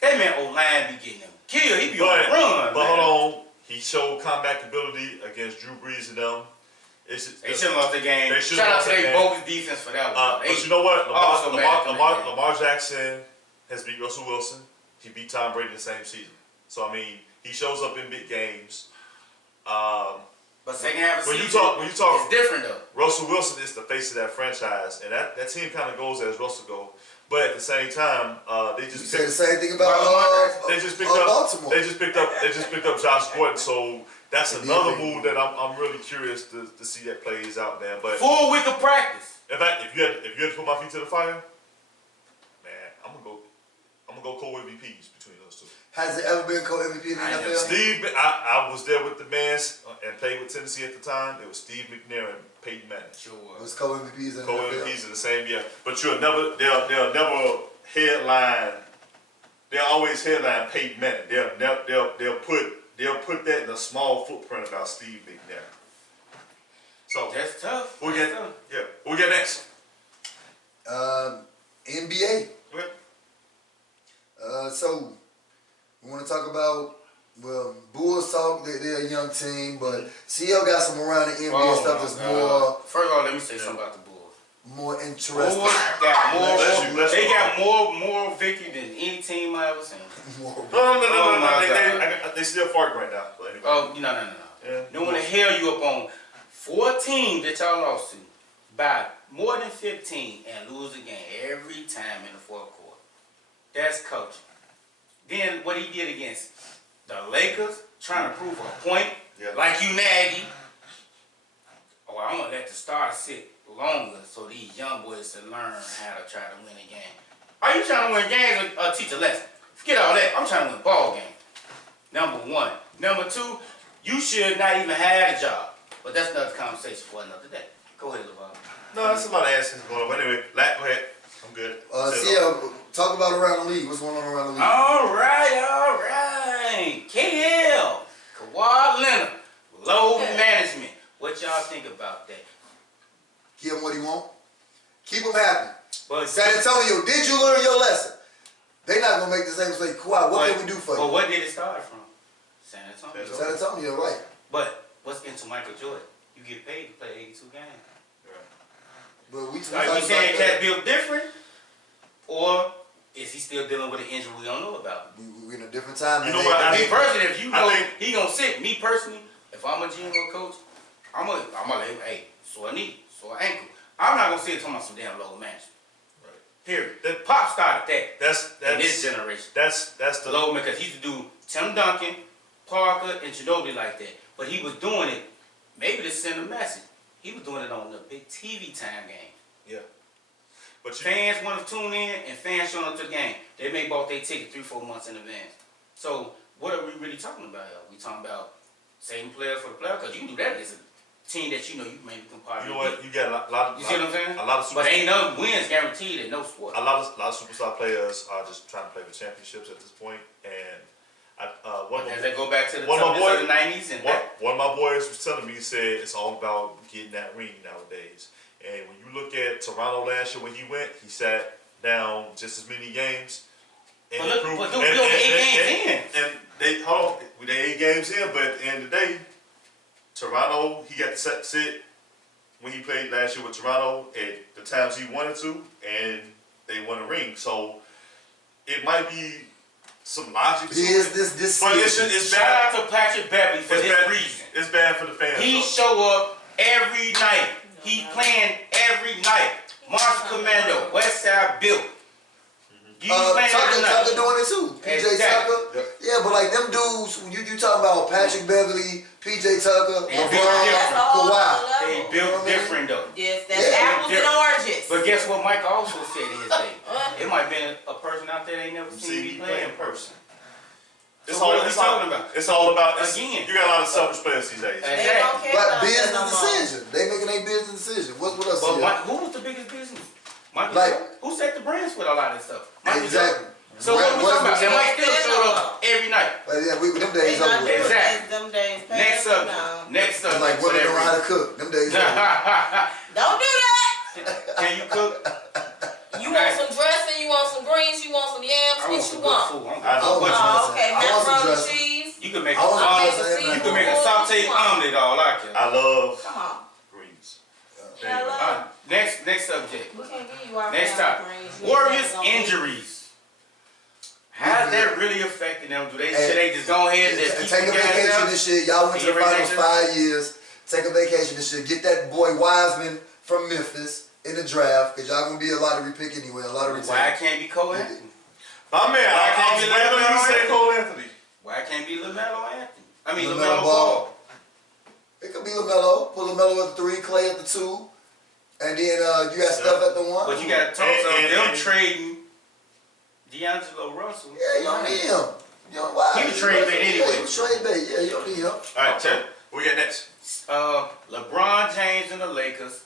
That man O-line be getting him killed. He be on the run, But man. hold on, he showed comeback ability against Drew Brees and them. It's just, They shouldn't lost the game. They should've Shout out lost to the their game. bogus defense for that one. but you know what? also bad in that game. Lamar Jackson has beat Russell Wilson. He beat Tom Brady in the same season. So I mean, he shows up in big games. But second half of the When you season, talk, it's different though. Russell Wilson is the face of that franchise, and that team kind of goes as Russell goes. But at the same time, they You just say the same thing about they just picked up Baltimore. They just picked up Josh Gordon. So that's They did another pick him. move that I'm really curious to see that plays out there. But Full week of practice. in fact, if you had to put my feet to the fire, man, I'm gonna go co-MVPs between those two. Has it ever been co-MVP in the I know. NFL? Steve, I was there with the Mans and played with Tennessee at the time. It was Steve McNair and Peyton Manning. Sure. Was co-MVPs in the NFL? Co-MVPs in the same year, but they'll never headline. They'll always headline Peyton Manning. They'll put that in a small footprint about Steve McNair. So That's tough. we'll That's get tough. we'll get next. NBA. What? So we want to talk about, well, Bulls talk. They're a young team, but CL got some around the NBA Oh, stuff my that's God. First of all, let me say something about the Bulls. more Bulls interesting. got more. Bless They you. got more victory than any team I ever seen. More- No. Oh, my They still farting right now. But anyway. Oh, no. Yeah. No one to hell you up on 14 that y'all lost to by more than 15 and lose the game every time in the fourth quarter. That's coaching. Then what he did against the Lakers, trying to prove a point, Yeah. like you Nagy. Oh, I'm gonna let the stars sit longer so these young boys can learn how to try to win a game. Are you trying to win games or teach a lesson? Forget all that. I'm trying to win ball games. Number one. Number two, you should not even have a job. But that's another conversation for another day. Go ahead, LeVar. No, that's a lot of asses going on. But anyway, Lack, go ahead. I'm good. Talk about around the league. What's going on around the league? All right. KL, Kawhi Leonard, load management. What y'all think about that? Give him what he want. Keep him happy. But San Antonio, did you learn your lesson? They're not gonna make the same mistake. Kawhi, what can we do for you? But what did it start from? San Antonio. San Antonio, right? But what's into Michael Jordan? You get paid to play 82 games. But we Are you saying Cat built different, or is he still dealing with an injury we don't know about? We're in a different time. You know what? Me personally, if you know he gonna sit. Me personally, if I'm a GM or coach, I'm gonna let him, hey, sore knee, sore ankle. I'm not gonna sit and talk about some damn low management. Right. Period. The Pop started that. That's in this generation. That's the low man, because he used to do Tim Duncan, Parker, and Ginobili like that. But he was doing it maybe to send a message. He was doing it on the big TV time game. Yeah. But fans want to tune in and fans showing up to the game. They may bought their ticket 3-4 months in advance. So what are we really talking about here? We talking about saving players for the playoffs? Because you can do that against a team that you maybe can partner. You know what? You got a lot of. You see what I'm saying? A lot of. But ain't no wins guaranteed in no sport. A lot of superstar players are just trying to play for championships at this point, and does that go back to the one of the 90s? And one of my boys was telling me, he said it's all about getting that ring nowadays. And when you look at Toronto last year when he went, he sat down just as many games. And but we only 8 games in. And they hold on, they 8 games in, but at the end of the day, Toronto, he got to sit when he played last year with Toronto at the times he wanted to, and they won a ring. So it might be some logic to it. But it's shout out to Patrick Beverly for this reason. It's bad for the fans. He show up every night. He playing every night. Monster Commando, Westside Bill. Tucker doing it too. PJ Tucker. Yep. Yeah, but like them dudes, you talking about Patrick Beverly, PJ Tucker, LeBron, Kawhi. They built different though. Yes, that's apples and oranges. But guess what Mike also said in his day? It might have been a person out there they never seen me play in person. It's all about again. You got a lot of selfish players these days. They don't care But about business that no decision. They making a business decision. What else? But who was the biggest business? Michael Jordan. Who set the brands with a lot of this stuff? Exactly. So what are we talking about? And Mike still showed up every night. Yeah, them days over. Exactly. Them days. Next subject. Like women know how to cook. Them days over. Don't do that. Can you cook? You want some dressing? You want some greens? You want some yams? What you want? Okay, macaroni and cheese. You can make a sauteed omelet, all I can. I love greens. Next subject. We can't give you our Next topic. Warriors injuries. How's that really affecting them? Should they just go ahead and just take a vacation this year? Y'all went to the finals 5 years. Take a vacation this year. Get that boy Wiseman from Memphis in the draft, because y'all gonna be a lottery pick anyway. Why can't be Cole Anthony? My man, you say Cole Anthony. Why can't be LaMelo Anthony? I mean LaMelo Ball. It could be LaMelo. Put LaMelo at the 3, Clay at the 2, and then you got Steph at the 1. But you got to talk about them trading D'Angelo Russell. Yeah, you don't need him. You know why? He was trade bait anyway. Yeah, he was trade bait. Yeah, you don't need him. All right, Ted. What we got next? LeBron James and the Lakers.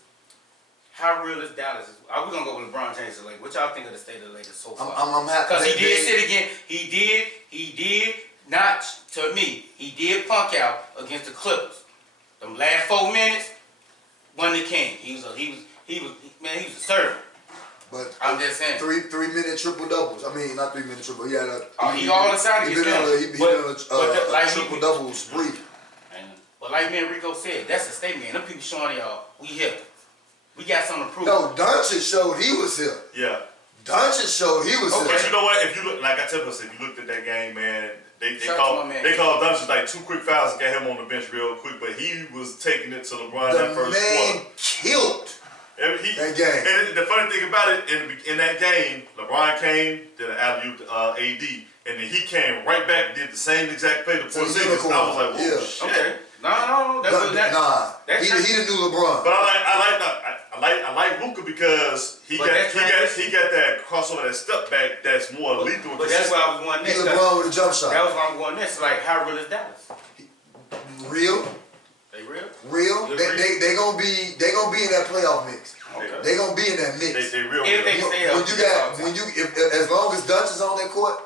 How real is Dallas? Are we gonna go with LeBron James and the Lakers? What y'all think of the state of the Lakers so far? I'm happy. Because he did sit again. He did not, to me, he did punk out against the Clippers. Them last 4 minutes, won the king. He was a servant. But I'm just saying. 3-minute triple doubles. I mean, not 3-minute triple. He had a. He all decided to get them. He been on a triple double spree. But like me and Rico said, that's a statement. Them people showing y'all, we here. We got something to prove. No, Doncic showed he was here. Yeah. Doncic showed he was here. But you know what? If you look, like I tell us, if you looked at that game, man, they called Doncic like 2 quick fouls and got him on the bench real quick, but he was taking it to LeBron that first quarter. The man killed that game. And the funny thing about it, in that game, LeBron came, did an alley-oop to AD, and then he came right back and did the same exact play to Porzingis. I was like, whoa, shit. Okay. No, he the new LeBron. But I like Luka because he got that crossover, that step back that's more lethal. But that's why I was going next. He LeBron with a jump shot. That was why I'm going next. Like, how real is Dallas? Real. They real? Real. You're They gonna be in that playoff mix. Okay. They gonna be in that mix. They real. If they real. stay When healthy, you that's all got I'm when saying. you if as long as Dutch is on that court,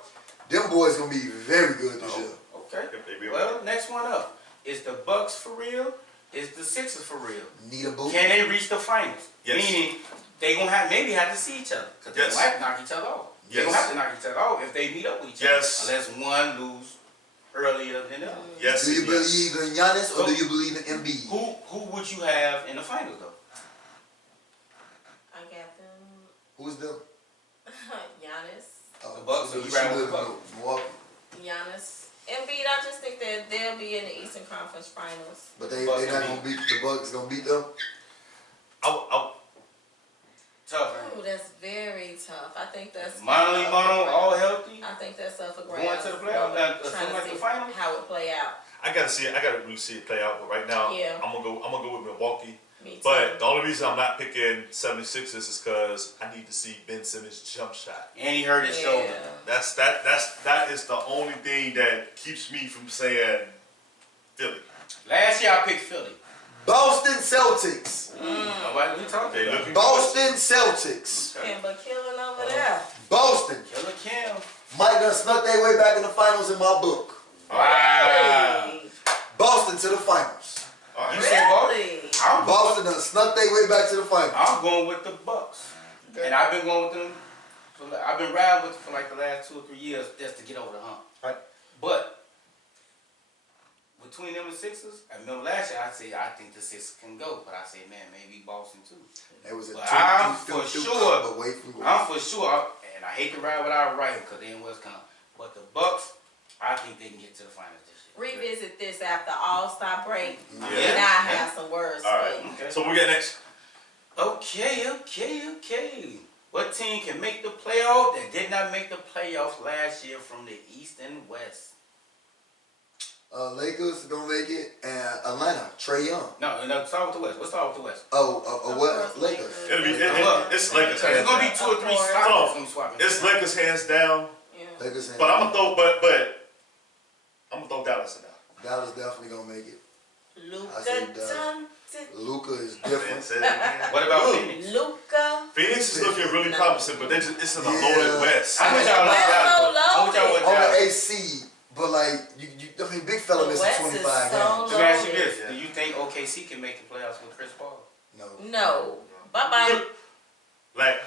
them boys gonna be very good this year. Okay. If they real. Well, next one up. Is the Bucks for real? Is the Sixers for real? Need a boot. Can they reach the finals? Yes. Meaning they gonna have to see each other because they Yes. gonna have to knock each other off. They Yes. gonna have to knock each other off if they meet up with each Yes. other. Unless one lose earlier than the other. Yes. Do you yes. believe in Giannis or So- do you believe in Embiid? Who would you have in the finals though? I got them. Who's them? Giannis. Oh, The Bucks, so so you she ride with live the in Bucks. Milwaukee, Giannis. Embiid, I just think that they'll be in the Eastern Conference Finals. but they Bucks not gonna gonna beat the Bucks. Gonna beat them. Tough. Ooh, that's very tough. I think that's Mono, all healthy. I think that's up for Going grabs. to the playoff, Trying something to like see the finals? how it play out. I gotta see it. I gotta really see it play out. But right now, Yeah. I'm gonna go with Milwaukee. Me too. But the only reason I'm not picking 76ers is because I need to see Ben Simmons' jump shot. And he hurt his shoulder. That is the only thing that keeps me from saying Philly. Last year I picked Philly. Boston Celtics. Nobody we talking They about. looking Boston Celtics. Kimber killing over there. Boston. Killer Kim. Mike done snuck their way back in the finals in my book. Wow. Really? Boston to the finals. All right. You said Boston? Really? Boston done snuck their way back to the finals. I'm going with the Bucks. And I've been going with them. I've been riding with them for like the last 2 or 3 years just to get over the hump. Right. But between them and Sixers, I remember last year I said I think the Sixers can go, but I said man maybe Boston too. It was a But I'm for sure. away from goal. I'm for sure, and I hate to ride without Wright because they in Wisconsin. But the Bucks, I think they can get to the finals this year. Revisit this after All-Star break. Yeah. And I have some words All for right. you. Okay. So we got next. Okay. What team can make the playoff that did not make the playoffs last year from the East and West? Lakers gonna make it, and Atlanta, Trae Young. No, start with the West. Let's start with the West. What? Lakers. It's Lakers It's hands gonna be down. 2 or 3 Of course. stops from swapping. It's Lakers hands down. Yeah. Lakers. But I'm gonna throw I'm gonna throw Dallas in there. Dallas definitely gonna make it. I say Luka Dallas. Doncic. Luca is Ben different. said it again. What about Look. Phoenix? Luka. Phoenix is looking really promising, but it's in the Yeah. loaded West. I wish y'all West with Dallas. so I wish y'all with On the Dallas. AC, but like I mean, big fella The missing West is 25 so games. Let me ask you loaded. this: do you think OKC can make the playoffs with Chris Paul? No. No. Bye-bye. Like,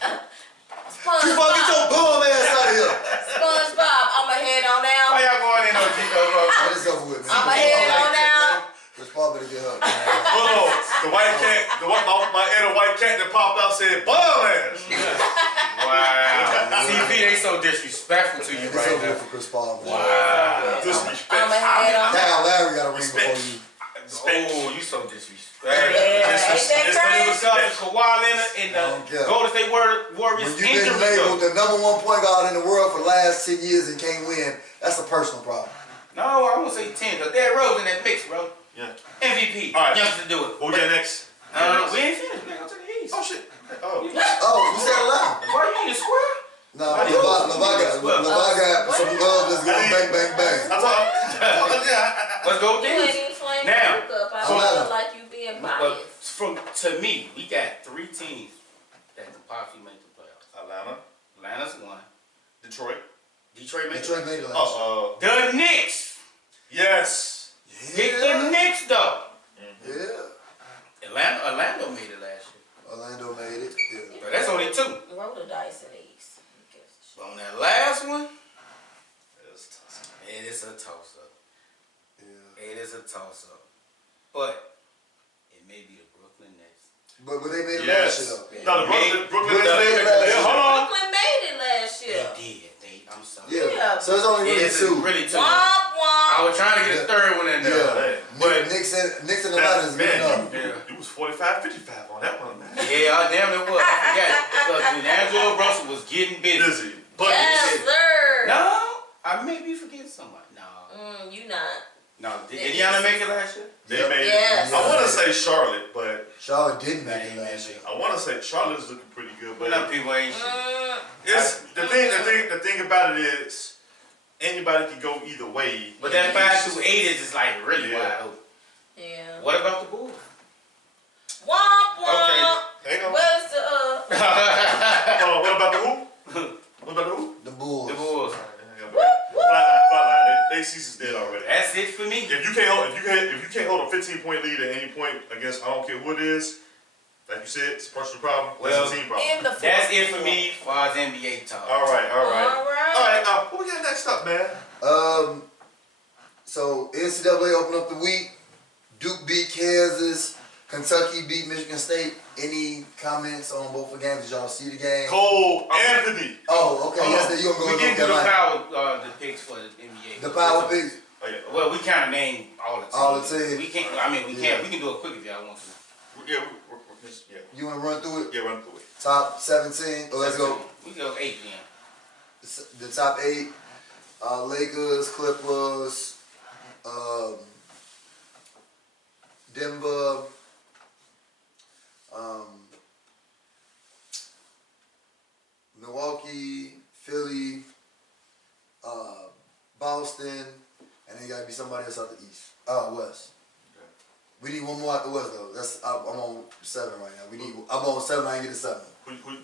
You fucking get SpongeBob. your bum ass out of here. SpongeBob. I'ma head on Why down. y'all going in on Chico, bro? What is over with, man? I'ma head on down. Chris Paul better get her. oh, the white cat, my inner white cat that popped out said, "Bum ass." Wow. CP, they so disrespectful to you It's right over with now. for Chris Paul, man. Wow. Disrespect. I'ma head on down. Kyle Larry got a ring before you. Oh, you so disrespectful. Yeah, ain't that When you was crazy? up in Kawhi Leonard and I don't the care. Golden State Warriors When you've been injury labeled though. the #1 point guard in the world for the last 10 years and can't win, that's a personal problem. No, I won't say 10, because Derrick Rose in that mix, bro. Yeah. MVP. All right. Youngster to do it. What we got next? We ain't finished. We gotta go to the East. Oh shit. Oh. Oh, you said it loud. Why you in the square? No, I do. LeVar got some gloves that's going bang, bang, bang. I thought. Yeah. Let's go You ain't Kings. even flamed Now, Luka up. I so- feel like you being But biased. to me, we got 3 teams that can possibly make the playoffs. Atlanta, Atlanta's 1. Detroit. Detroit made Detroit it. made it last year. The Knicks. Yes. Pick the Knicks though. Yeah. Orlando made it last year. Orlando made it. Yeah. But that's only 2. Roll the dice in the East. But on that last one, Yes. it is a toss-up. Yeah. It is a toss-up. But it may be the Brooklyn Nets. But they made it Yes. last year, though. No, the Brooklyn Brooklyn Nets made it made last it. year. Hold on. Brooklyn made it last They year. did. I'm sorry. Yeah. Yeah. So it's only really It's 2. really 2. Womp I womp. was trying to get a third one in there. Yeah. But Knicks and Atlanta is good enough. Man, you was 45-55 on that one, man. yeah, damn it was. I forgot. Because D'Angelo Russell was getting busy. Busy. But Yes, sir. No, I may be forgetting somebody. No. You not. No, did Indiana make it last year? they made Yes. it. I want to say Charlotte, but Charlotte didn't make it last year. I want to say Charlotte is looking pretty good. But But them people ain't shit. it's the thing about it is anybody can go either way. But that 5 through 8 is just like really Yeah. wide open. Yeah. What about the Bulls? Womp womp. Hang on. Where's the Hold on, what about the who? What about the who? The Bulls. The Bulls. Flatline. They season's dead already. That's it for me. If you can't hold a 15-point lead at any point against I don't care who it is, like you said, it's a personal problem. Well, it's a team problem. in the That's it for me as far as NBA talk. All right. All right. What we got next up, man? So NCAA opened up the week. Duke beat Kansas. Kentucky beat Michigan State. Any comments on both the games? Did y'all see the game? Cole Anthony. Oh, okay. Yes, you gonna go We with didn't North do the Carolina. the picks for the NBA. The power picks. Oh yeah. Well, we kind of named all the teams. All the teams. We can't. I mean, we Yeah. can't. We can do it quick if y'all want to. Yeah. You want to run through it? Yeah. Run through it. Top 17. Oh, let's go. We go 8 then. The top 8. Lakers, Clippers, Denver, Milwaukee, Philly, Boston, and then gotta be somebody else out the East. West. Okay. We need one more out the West though. I'm on 7 right now. I'm on 7. I ain't get a 7.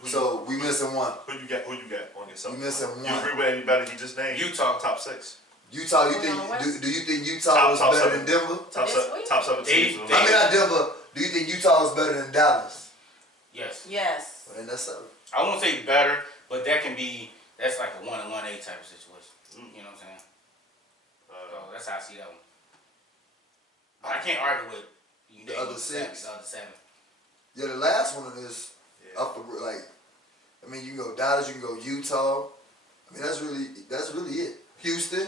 So we missing one. Who you got on your side? We missing You one. agree with anybody he just named? Utah. Top 6. Utah. You Who think? on the West? Do you think Utah was Top better seven. than Denver? Top This seven. week? Top 7 teams. They- I mean, not Denver. Do you think Utah was better than Dallas? Yes. Yes. Well, then that's 7. I won't say better, but that's like a 1-1A type of situation. You know what I'm saying? So that's how I see that one. But I can't argue with you. The name other 6. The other 7. Yeah, the last one is Yeah. up for like. I mean, you can go Dallas. You can go Utah. I mean, that's really it. Houston.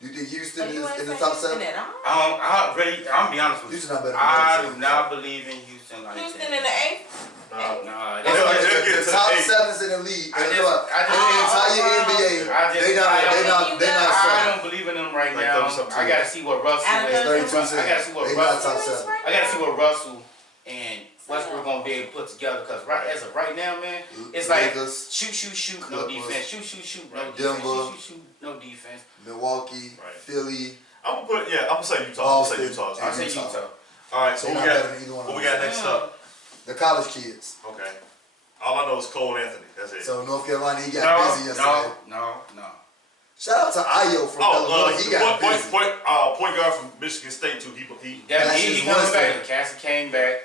Do you think Houston So you is ain't in the say top Houston 7? at all? I'm gonna be honest with you. Houston not better than I Kansas. do not believe in Houston like Houston that. in the 8th? No. Nah, That's Yeah, like they'll get to the the top 8. 7's in the league. I And just- look, I just- in the entire NBA, they not I 7. don't believe in them right Like now. 37 I gotta see what Russell Out of is. 32 I gotta see what They not Russell. top 7. I gotta see what Russell and Westbrook gonna be able to put together. Cause as of right now, man, it's like Lakers, shoot, no Clippers, defense. Shoot, no Denver. defense. Shoot, no defense. Milwaukee, Right. Philly. I'm gonna say Utah. I'm gonna say Boston. Utah. I say Utah. Utah. All right. So They're what not we better got? than either one What of we them. got next up? The college kids. Okay. All I know is Cole Anthony. That's it. So North Carolina, he got busy yesterday. No. Shout out to Ayo from Illinois. He got busy. point guard from Michigan State too. He That's He his coming Wednesday. back. Cassie came back,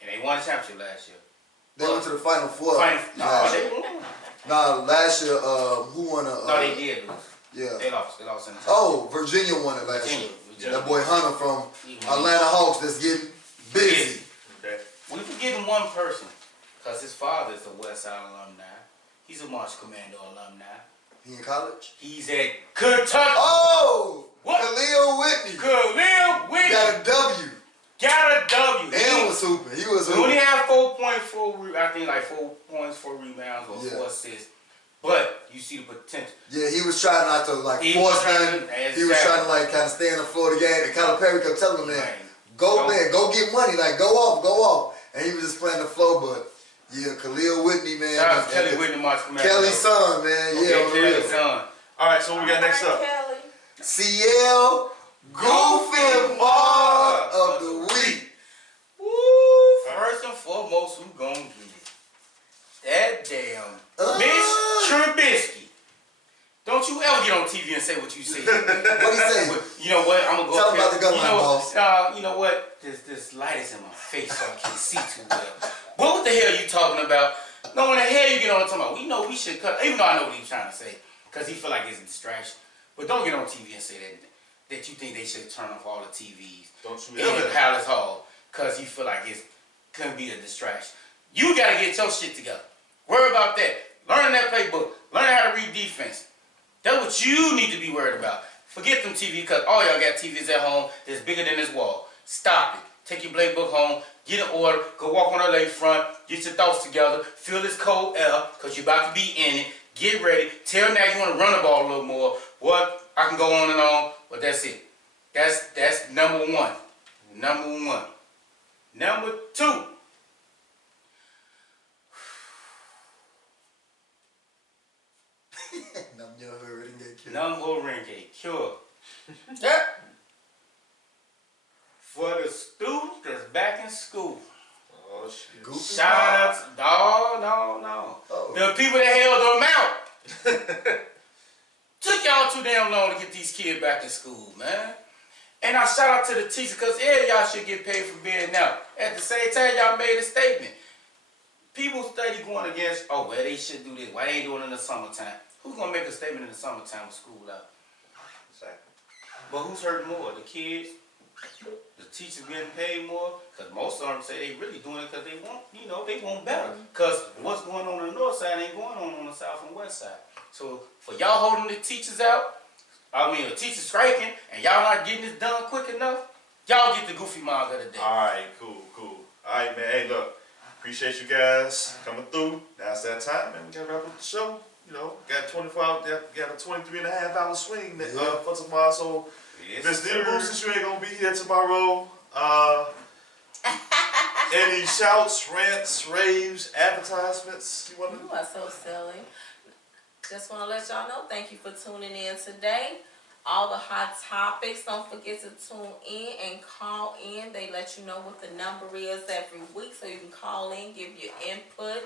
and they won the championship last year. They went to the Final Four. No, last they year. won. Nah, last year, who won a? No, they did lose. Yeah. They lost in the championship. Oh, Virginia won it last year. Virginia. That boy Hunter from He won. Atlanta Hawks that's getting busy. Okay. We forgetting one person, because his father is a West Side alumni. He's a March Commando alumni. He in college? He's at Kentucky. Oh! What? Khalil Whitney. Khalil Whitney Got a W. got a W. And was hooping. He was We only hooping. have 4.4, I think like 4 points, 4 rebounds, or Yeah. 4 assists. But you see the potential. Yeah, he was trying not to like He was force trying them. to- He was trying to like kind of stay in the flow of the game. And Kyler Perry kept telling him, man, Right. go man, go get money, like go off. And he was just playing the flow, but yeah, Khalil Whitney, man. Shout out to and Kelly Whitney, March Commando. Kelly's son, man. Yeah, Okay, on the Kelly's real. son. All right. So what we got next up? Kelly. CL Goofy Ball of the Week. Woo! First and foremost, who gonna get it? That damn Mitch Trubisky. Don't you ever get on TV and say what you say. What he say? You know what? I'm gonna go Tell up him about here. the gun you line, know, boss. You know what? This light is in my face, so I can't see too well. What the hell are you talking about? No, when the hell you get on talking about? We know we should cut. Even though I know what he's trying to say, because he feel like it's a distraction. But don't get on TV and say that you think they should turn off all the TVs Don't you in ever? Palace Hall because you feel like it's couldn't be a distraction. You gotta get your shit together. Worry about that. Learn that playbook. Learn how to read defense. That's what you need to be worried about. Forget them TV because all y'all got TVs at home that's bigger than this wall. Stop it. Take your playbook home. Get an order. Go walk on the lakefront. Get your thoughts together. Feel this cold air because you're about to be in it. Get ready. Tell now you want to run the ball a little more. What? I can go on and on, but that's it. That's number one. Number one. Number two. Number Renge Cure. For sure. The people that held them out took y'all too damn long to get these kids back in school, man. And I shout out to the teachers, because y'all should get paid for being out. At the same time, y'all made a statement. People study going against, oh, well, they should do this. Why they ain't doing it in the summertime? Who's going to make a statement in the summertime with school out? Exactly. But who's hurting more? The kids? The teachers getting paid more? Because most of them say they really doing it because they want, they want better. Because what's going on the north side ain't going on the south and west side. So for y'all holding the teachers out, the teachers striking, and y'all not getting this done quick enough, y'all get the goofy miles of the day. Alright, cool. Alright, man. Hey, look. Appreciate you guys coming through. Now it's that time, man. We gotta wrap up the show. Got 24 hours, got a 23.5-hour swing for tomorrow. So, Miss Dina, since you ain't gonna be here tomorrow, any shouts, rants, raves, advertisements you want to? You are so silly. Just want to let y'all know, thank you for tuning in today. All the hot topics, don't forget to tune in and call in. They let you know what the number is every week, so you can call in, give your input.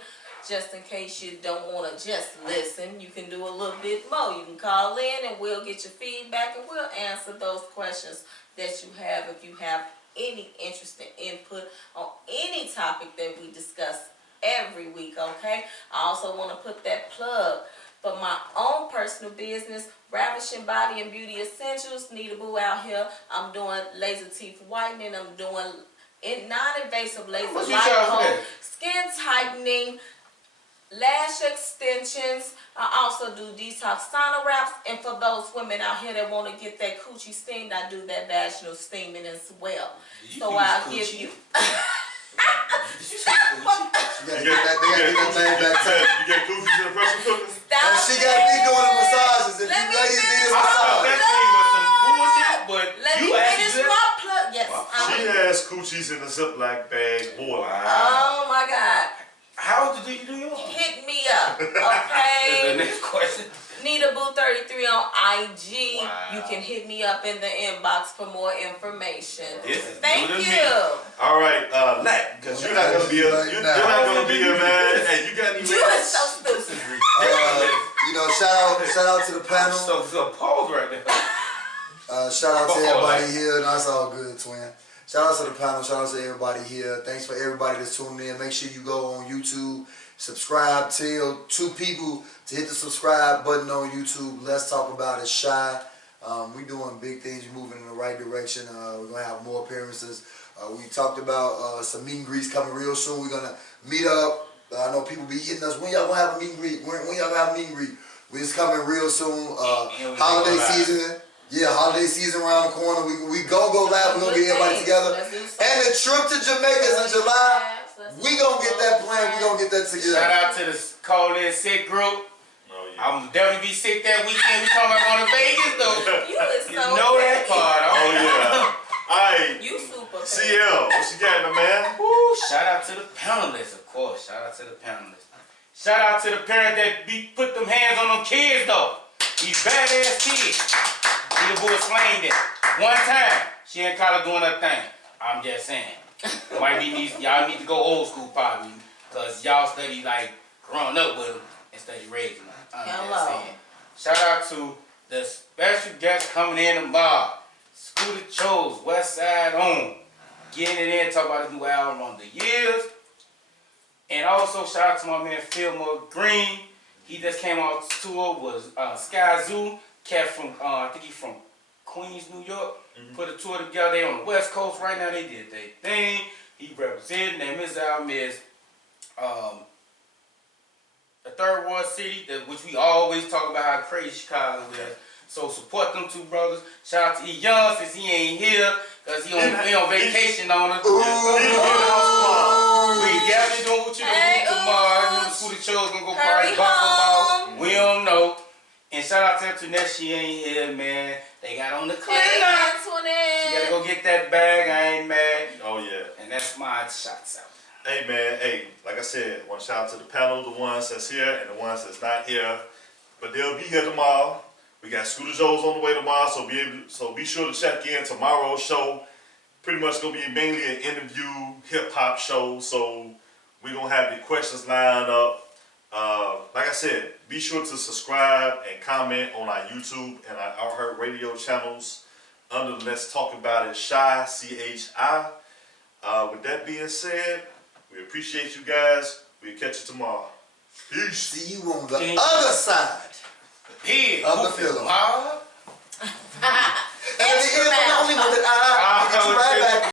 Just in case you don't want to just listen, you can do a little bit more. You can call in and we'll get your feedback and we'll answer those questions that you have if you have any interesting input on any topic that we discuss every week, okay? I also want to put that plug for my own personal business, Ravishing Body and Beauty Essentials. Nita Boo out here. I'm doing laser teeth whitening. I'm doing non-invasive laser lipo, skin tightening, lash extensions. I also do detox sauna wraps. And for those women out here that want to get that coochie steamed, I do that vaginal steaming as well. So I'll give you... You gotta get that thing back to You get cookies in the pressure cooker? And she got me doing the massages. If you ladies need a I thought massage. that thing was some bullshit, but Let me finish my plug. Yes, She has coochies in a Ziploc bag. Boy. Oh my God. How did you do yours? Hit me up, The okay? next question. Nita Boo 33 on IG. Wow. You can hit me up in the inbox for more information. This is Thank new to you. me. All right, Nat, because you're not gonna be here. You're not gonna be here, man. Hey, you got any? You are so stupid. Shout out to the panel. So pause right there. Shout out to everybody here. No, it's all good, twin. Shout out to the panel. Shout out to everybody here. Thanks for everybody that's tuning in. Make sure you go on YouTube, subscribe. Tell 2 people to hit the subscribe button on YouTube. Let's talk about it. Shy. We doing big things. We're moving in the right direction. We're gonna have more appearances. We talked about some meet and greets coming real soon. We're gonna meet up. I know people be hitting us. When y'all gonna have a meet and greet? When y'all gonna have a meet and greet? It's coming real soon. Holiday season. Yeah, holiday season around the corner. We gonna go live. We're gonna get everybody together. And the trip to Jamaica is in July. We gonna get that plan. We gonna get that together. Shout out to the call-in sick group. Oh, yeah. I'm definitely be sick that weekend. We talking about going to Vegas though. You is You so know that part. Oh yeah. Alright. You super CL, what you got, my man? Woo, shout out to the panelists, of course. Shout out to the panelists. Shout out to the parent that put them hands on them kids though. These badass kids. Nita Boo explained it. One time, she in college doing her thing. I'm just saying. Y'all need to go old school probably. Because y'all study like growing up with them and study raising them. I'm just saying. Shout out to the special guest coming in tomorrow. Scooter Chose, West Side On. Getting it in, talk about his new album on the years. And also shout out to my man Fillmore Green. He just came off tour with Sky Zoo. Cat from, I think he's from Queens, New York. Put a tour together. They on the West Coast right now. They did their thing. He represented. And his album is the Third World City, which we always talk about how crazy Chicago is. So support them 2 brothers. Shout out to E Young since he ain't here. Because he on vacation on us. We definitely doing what you can do tomorrow. Scooter Chose gonna go party basketball. We don't know. And shout out to Antoinette, she ain't here, man. They got on the cleaner. She gotta go get that bag. I ain't mad. Oh yeah. And that's my shots out. Hey man, hey, like I said, I want to shout out to the panel, the ones that's here and the ones that's not here. But they'll be here tomorrow. We got Scooter Joe's on the way tomorrow, so be sure to check in tomorrow's show. Pretty much gonna be mainly an interview, hip hop show. So we're gonna have your questions lined up. Like I said, be sure to subscribe and comment on our YouTube and our Heart Radio channels under Let's Talk About It Chi, CHI. With that being said, we appreciate you guys. We'll catch you tomorrow. Peace. See you on the other side Here, of the film. Huh? And the end, but only with the eye. Get you right back.